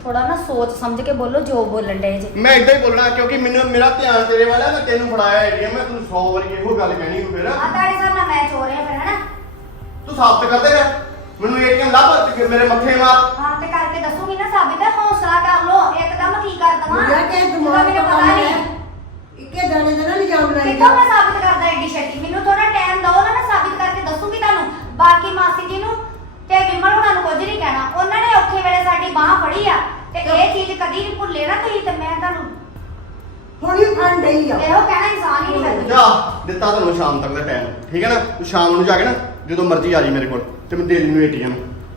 ਥੋੜਾ ਨਾ ਸੋਚ ਸਮਝ ਕੇ ਬੋਲੋ ਜੋ ਬੋਲਣ ਡਏ ਜੇ। ਮੈਂ ਇਦਾਂ ਹੀ ਬੋਲਣਾ ਕਿਉਂਕਿ ਮੈਨੂੰ ਮੇਰਾ ਧਿਆਨ ਤੇਰੇ ਵੱਲ ਹੈ। ਮੈਂ ਤੈਨੂੰ ਫੜਾਇਆ ਏਰੀਆ, ਮੈਂ ਤੈਨੂੰ ਸੌ ਵਾਰੀ ਇਹੋ ਗੱਲ ਕਹਿਣੀ ਨੂੰ ਫਿਰ ਆ ਤੁਹਾਡੇ ਹਿਸਾਬ ਨਾਲ ਮੈਂ ਚੋਰ ਆ ਫਿਰ ਹਨਾ? ਤੂੰ ਸਾਬਤ ਕਰ ਦੇਗਾ ਮੈਨੂੰ ਏਟੀਐਮ ਲੱਭ ਤੇ ਮੇਰੇ ਮੱਥੇ ਮਾਰ। ਹਾਂ ਤੇ ਕਰਕੇ ਦੱਸੂਗੀ ਨਾ ਸਾਬਿਤ, ਹੌਸਲਾ ਕਰ ਲੋ ਇੱਕਦਮ ਕੀ ਕਰ ਦਵਾਂ ਯਾਰ ਕਿ ਦਿਮਾਗ ਮੈਨੂੰ ਦਾ ਪਤਾ ਕੰਮ ਨਹੀਂ ਹੈ ਇੱਕੇ ਦਾਣੇ ਦਾ ਨਾ ਇਲਜ਼ਾਮ ਲਾਈ ਕਿੱਥੋਂ ਮੈਂ ਸਾਬਿਤ ਕਰਦਾ ਐਡੀ ਛੇਤੀ? ਮੈਨੂੰ ਥੋੜਾ ਟਾਈਮ ਦਿਓ ਨਾ, ਮੈਂ ਸਾਬਿਤ ਕਰਕੇ ਦੱਸੂਗੀ ਤੁਹਾਨੂੰ। ਬਾਕੀ ਮਾਸੀ ਜੀ ਨੂੰ ਤੇ ਵਿਮਲ ਹੁਣਾਂ ਨੂੰ ਕੁਝ ਨਹੀਂ ਕਹਿਣਾ, ਉਹਨਾਂ ਨੇ ਔਖੇ ਵੇਲੇ ਸਾਡੀ ਬਾਹ ਫੜੀ ਆ ਤੇ ਇਹ ਚੀਜ਼ ਕਦੀ ਨਹੀਂ ਭੁੱਲੇ ਨਾ ਤੁਸੀਂ। ਤੇ ਮੈਂ ਤੁਹਾਨੂੰ ਹੁਣ ਹੀ ਫੜ ਡਈ ਆ ਇਹੋ ਕਹਿਣਾ ਇਨਸਾਨ ਹੀ ਨਹੀਂ ਕਰਦਾ। ਜਾ ਦਿੱਤਾ ਤੁਹਾਨੂੰ ਸ਼ਾਮ ਤੱਕ ਦਾ ਟਾਈਮ, ਠੀਕ ਹੈ ਨਾ? ਤੂੰ ਸ਼ਾਮ ਨੂੰ ਜਾ ਕੇ ਨਾ ਜਦੋਂ ਮਰਜ਼ੀ ਆ ਜੀ ਮੇਰੇ ਕੋਲ ਤੇ ਮੈਂ ਦੇ ਦੇਣੀ ਏਟੀਐਮ।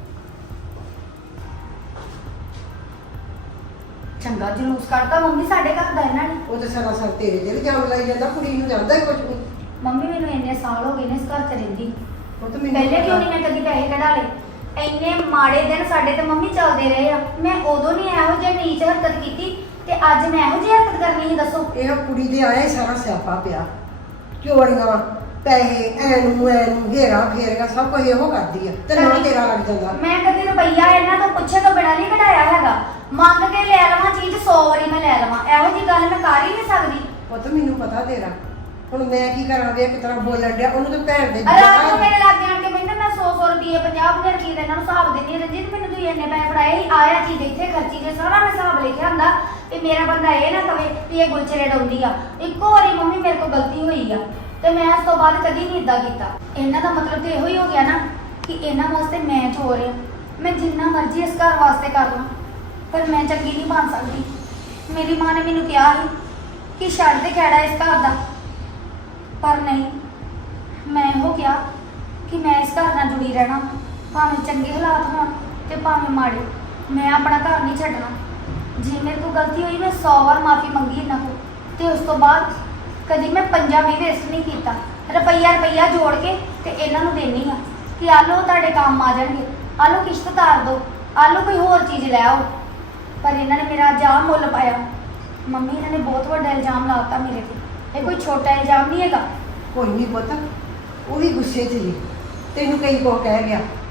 ਚੰਗਾ ਜਲੂਸ ਕੱਢਦਾ ਮੰਮੀ ਸਾਡੇ ਘਰ ਦਾ ਇਹਨਾਂ ਨੇ। ਉਹ ਤਾਂ ਸਾਰਾ ਸਰ ਤੇਰੇ ਤੇ ਇਲਜ਼ਾਮ ਲਾਈ ਜਾਂਦਾ, ਕੁੜੀ ਨੂੰ ਜਾਂਦਾ ਹੀ ਕੁਝ ਨਹੀਂ। ਮੰਮੀ ਮੈਨੂੰ ਇੰਨੇ ਸਾਲ ਹੋ ਗਏ ਨੇ ਇਸ ਘਰ 'ਚ ਰਹਿੰਦੀ, ਉਹ ਤਾਂ ਮੈਨੂੰ ਪਹਿਲੇ ਕਿਉਂ ਨਹੀਂ ਮੈਂ ਕਦੀ ਪੈਸੇ ਕਢਾ ਲਏ? ਇੰਨੇ ਮਾੜੇ ਦਿਨ ਸਾਡੇ ਤੇ ਮੰਮੀ ਚੱਲਦੇ ਰਹੇ ਆ, ਮੈਂ ਉਦੋਂ ਨਹੀਂ ਇਹੋ ਜਿਹੀ ਨੀਚ ਹਰਕਤ ਕੀਤੀ ਤੇ ਅੱਜ ਮੈਂ ਇਹੋ ਜਿਹੀ ਹਰਕਤ ਕਰਨੀ ਹੈ ਦੱਸੋ? ਇਹ ਕੁੜੀ ਦੇ ਆਇਆ ਹੀ ਸਾਰਾ ਸਿਆਪਾ ਪਿਆ। ਚੋਰੀਆਂ ਪੈਸੇ ਐਨੂੰ ਐਨੂੰ ਘੇਰਾ ਫੇਰਿਆ ਸਭ ਕੁਝ ਇਹੋ ਕਰਦੀ ਆ ਤੇ ਨਾ ਤੇਰਾ ਲੱਗ ਜਾਂਦਾ। ਮੈਂ ਕਦੀ ਰੁਪਈਆ ਇਹਨਾਂ ਤੋਂ ਪੁੱਛੇ ਤੋਂ ਬਿਨਾਂ ਨਹੀਂ ਕਢਾਇਆ ਹੈਗਾ। ਮੰਗ ਕੇ ਲੈ ਲਵਾਂ ਚੀਜ਼ ਸੌ ਵਾਰੀ ਮੈਂ ਲੈ ਲਵਾਂ, ਇਹੋ ਜਿਹੀ ਗੱਲ ਮੈਂ ਕਰ ਹੀ ਨਹੀਂ ਸਕਦੀ। ਉਹ ਤਾਂ ਮੈਨੂੰ ਪਤਾ ਤੇਰਾ, ਹੁਣ ਮੈਂ ਕੀ ਕਰਾਂ ਵੇ ਕਿਸ ਤਰ੍ਹਾਂ ਬੋਲਣ ਡਿਆ ਉਹਨੂੰ ਤਾਂ ਭੈਣ ਦੇ ਰਾਤ ਨੂੰ ਮੇਰੇ ਲਾਗੇ ਆਣ ਕੇ ਕਹਿੰਦਾ ਮੈਂ ਸੌ ਸੌ ਰੁਪਏ ਪੰਜਾਹ ਪੰਜਾਹ ਰੁਪਏ ਇਹਨਾਂ ਨੂੰ ਹਿਸਾਬ ਦਿੰਦੀ ਹਾਂ। ਰਣਜੀਤ ਮੈਨੂੰ ਤੁਸੀਂ ਇੰਨੇ ਪੈਸੇ ਫੜਾਏ ਸੀ, ਆਇਆ ਚੀਜ਼ ਇੱਥੇ ਖਰਚੀ ਜੇ ਸਾਰਾ ਮੈਂ ਹਿਸਾਬ ਲਿਖਿਆ ਹੁੰਦਾ ਤੇ ਮੇਰਾ ਬੰਦਾ ਇਹ ਨਾ ਕਵੇ ਵੀ ਇਹ ਗੁਲਚਰੇ ਡਾਉਂਦੀ ਆ। ਇੱਕੋ ਵਾਰੀ ਮੰਮੀ ਮੇਰੇ ਕੋਲ ਗਲਤੀ ਹੋਈ ਆ ਤੇ ਮੈਂ ਉਸ ਤੋਂ ਬਾਅਦ ਕਦੀ ਨਹੀਂ ਇਦਾਂ ਕੀਤਾ। ਇਹਨਾਂ ਦਾ ਮਤਲਬ ਤੇ ਇਹੋ ਹੀ ਹੋ ਗਿਆ ਨਾ ਕਿ ਇਹਨਾਂ ਵਾਸਤੇ ਮੈਂ ਚੋਰ ਆ। ਮੈਂ ਜਿੰਨਾ ਮਰਜ਼ੀ ਇਸ ਘਰ ਵਾਸਤੇ ਕਰ ਲਾਂ ਪਰ ਮੈਂ ਚੰਗੀ ਨਹੀਂ ਬਣ ਸਕਦੀ। ਮੇਰੀ ਮਾਂ ਨੇ ਮੈਨੂੰ ਕਿਹਾ ਸੀ ਕਿ ਛੱਡ ਦੇ ਖੈੜਾ ਇਸ ਘਰ ਦਾ, ਪਰ ਨਹੀਂ, ਮੈਂ ਇਹੋ ਕਿਹਾ ਕਿ ਮੈਂ ਇਸ ਘਰ ਨਾਲ ਜੁੜੀ ਰਹਿਣਾ, ਭਾਵੇਂ ਚੰਗੇ ਹਾਲਾਤ ਹੋਣ ਤੇ ਭਾਵੇਂ ਮਾੜੇ। ਮੈਂ ਆਪਣਾ ਘਰ ਨਹੀਂ ਛੱਡਣਾ। ਜੇ ਮੇਰੇ ਕੋਲ ਗਲਤੀ ਹੋਈ ਮੈਂ ਸੌ ਵਾਰ ਮਾਫੀ ਮੰਗੀ ਇਹਨਾਂ ਕੋਲ ਤੇ ਉਸ ਤੋਂ ਬਾਅਦ ਕਦੀ ਮੈਂ ਪੰਜਾ ਵੀ ਵੇਸਟ ਨਹੀਂ ਕੀਤਾ। ਰੁਪਈਆ ਰੁਪਈਆ ਜੋੜ ਕੇ ਤੇ ਇਹਨਾਂ ਨੂੰ ਦੇਣੀ ਆ ਕਿ ਆ ਲਓ ਤੁਹਾਡੇ ਕੰਮ ਆ ਜਾਣਗੇ, ਆ ਲਓ ਕਿਸ਼ਤ ਤਾਰ ਦਿਓ, ਆ ਲਓ ਕੋਈ ਹੋਰ ਚੀਜ਼ ਲੈ ਆਓ। ਪਰ ਇਹਨਾਂ ਨੇ ਮੇਰਾ ਜਾਮ ਮੁੱਲ ਪਾਇਆ। ਮੰਮੀ ਇਹਨਾਂ ਨੇ ਬਹੁਤ ਵੱਡਾ ਇਲਜ਼ਾਮ ਲਾਤਾ ਮੇਰੇ ਤੇ। ਇਹ ਕੋਈ ਛੋਟਾ ਇਲਜ਼ਾਮ ਨਹੀਂ ਹੈਗਾ। ਕੋਈ ਨਹੀਂ ਪਤਾ, ਉਹ ਵੀ ਗੁੱਸੇ 'ਚ ਜੀ ਤੈਨੂੰ ਕਈ ਕੋ ਕਹਿ ਗਿਆ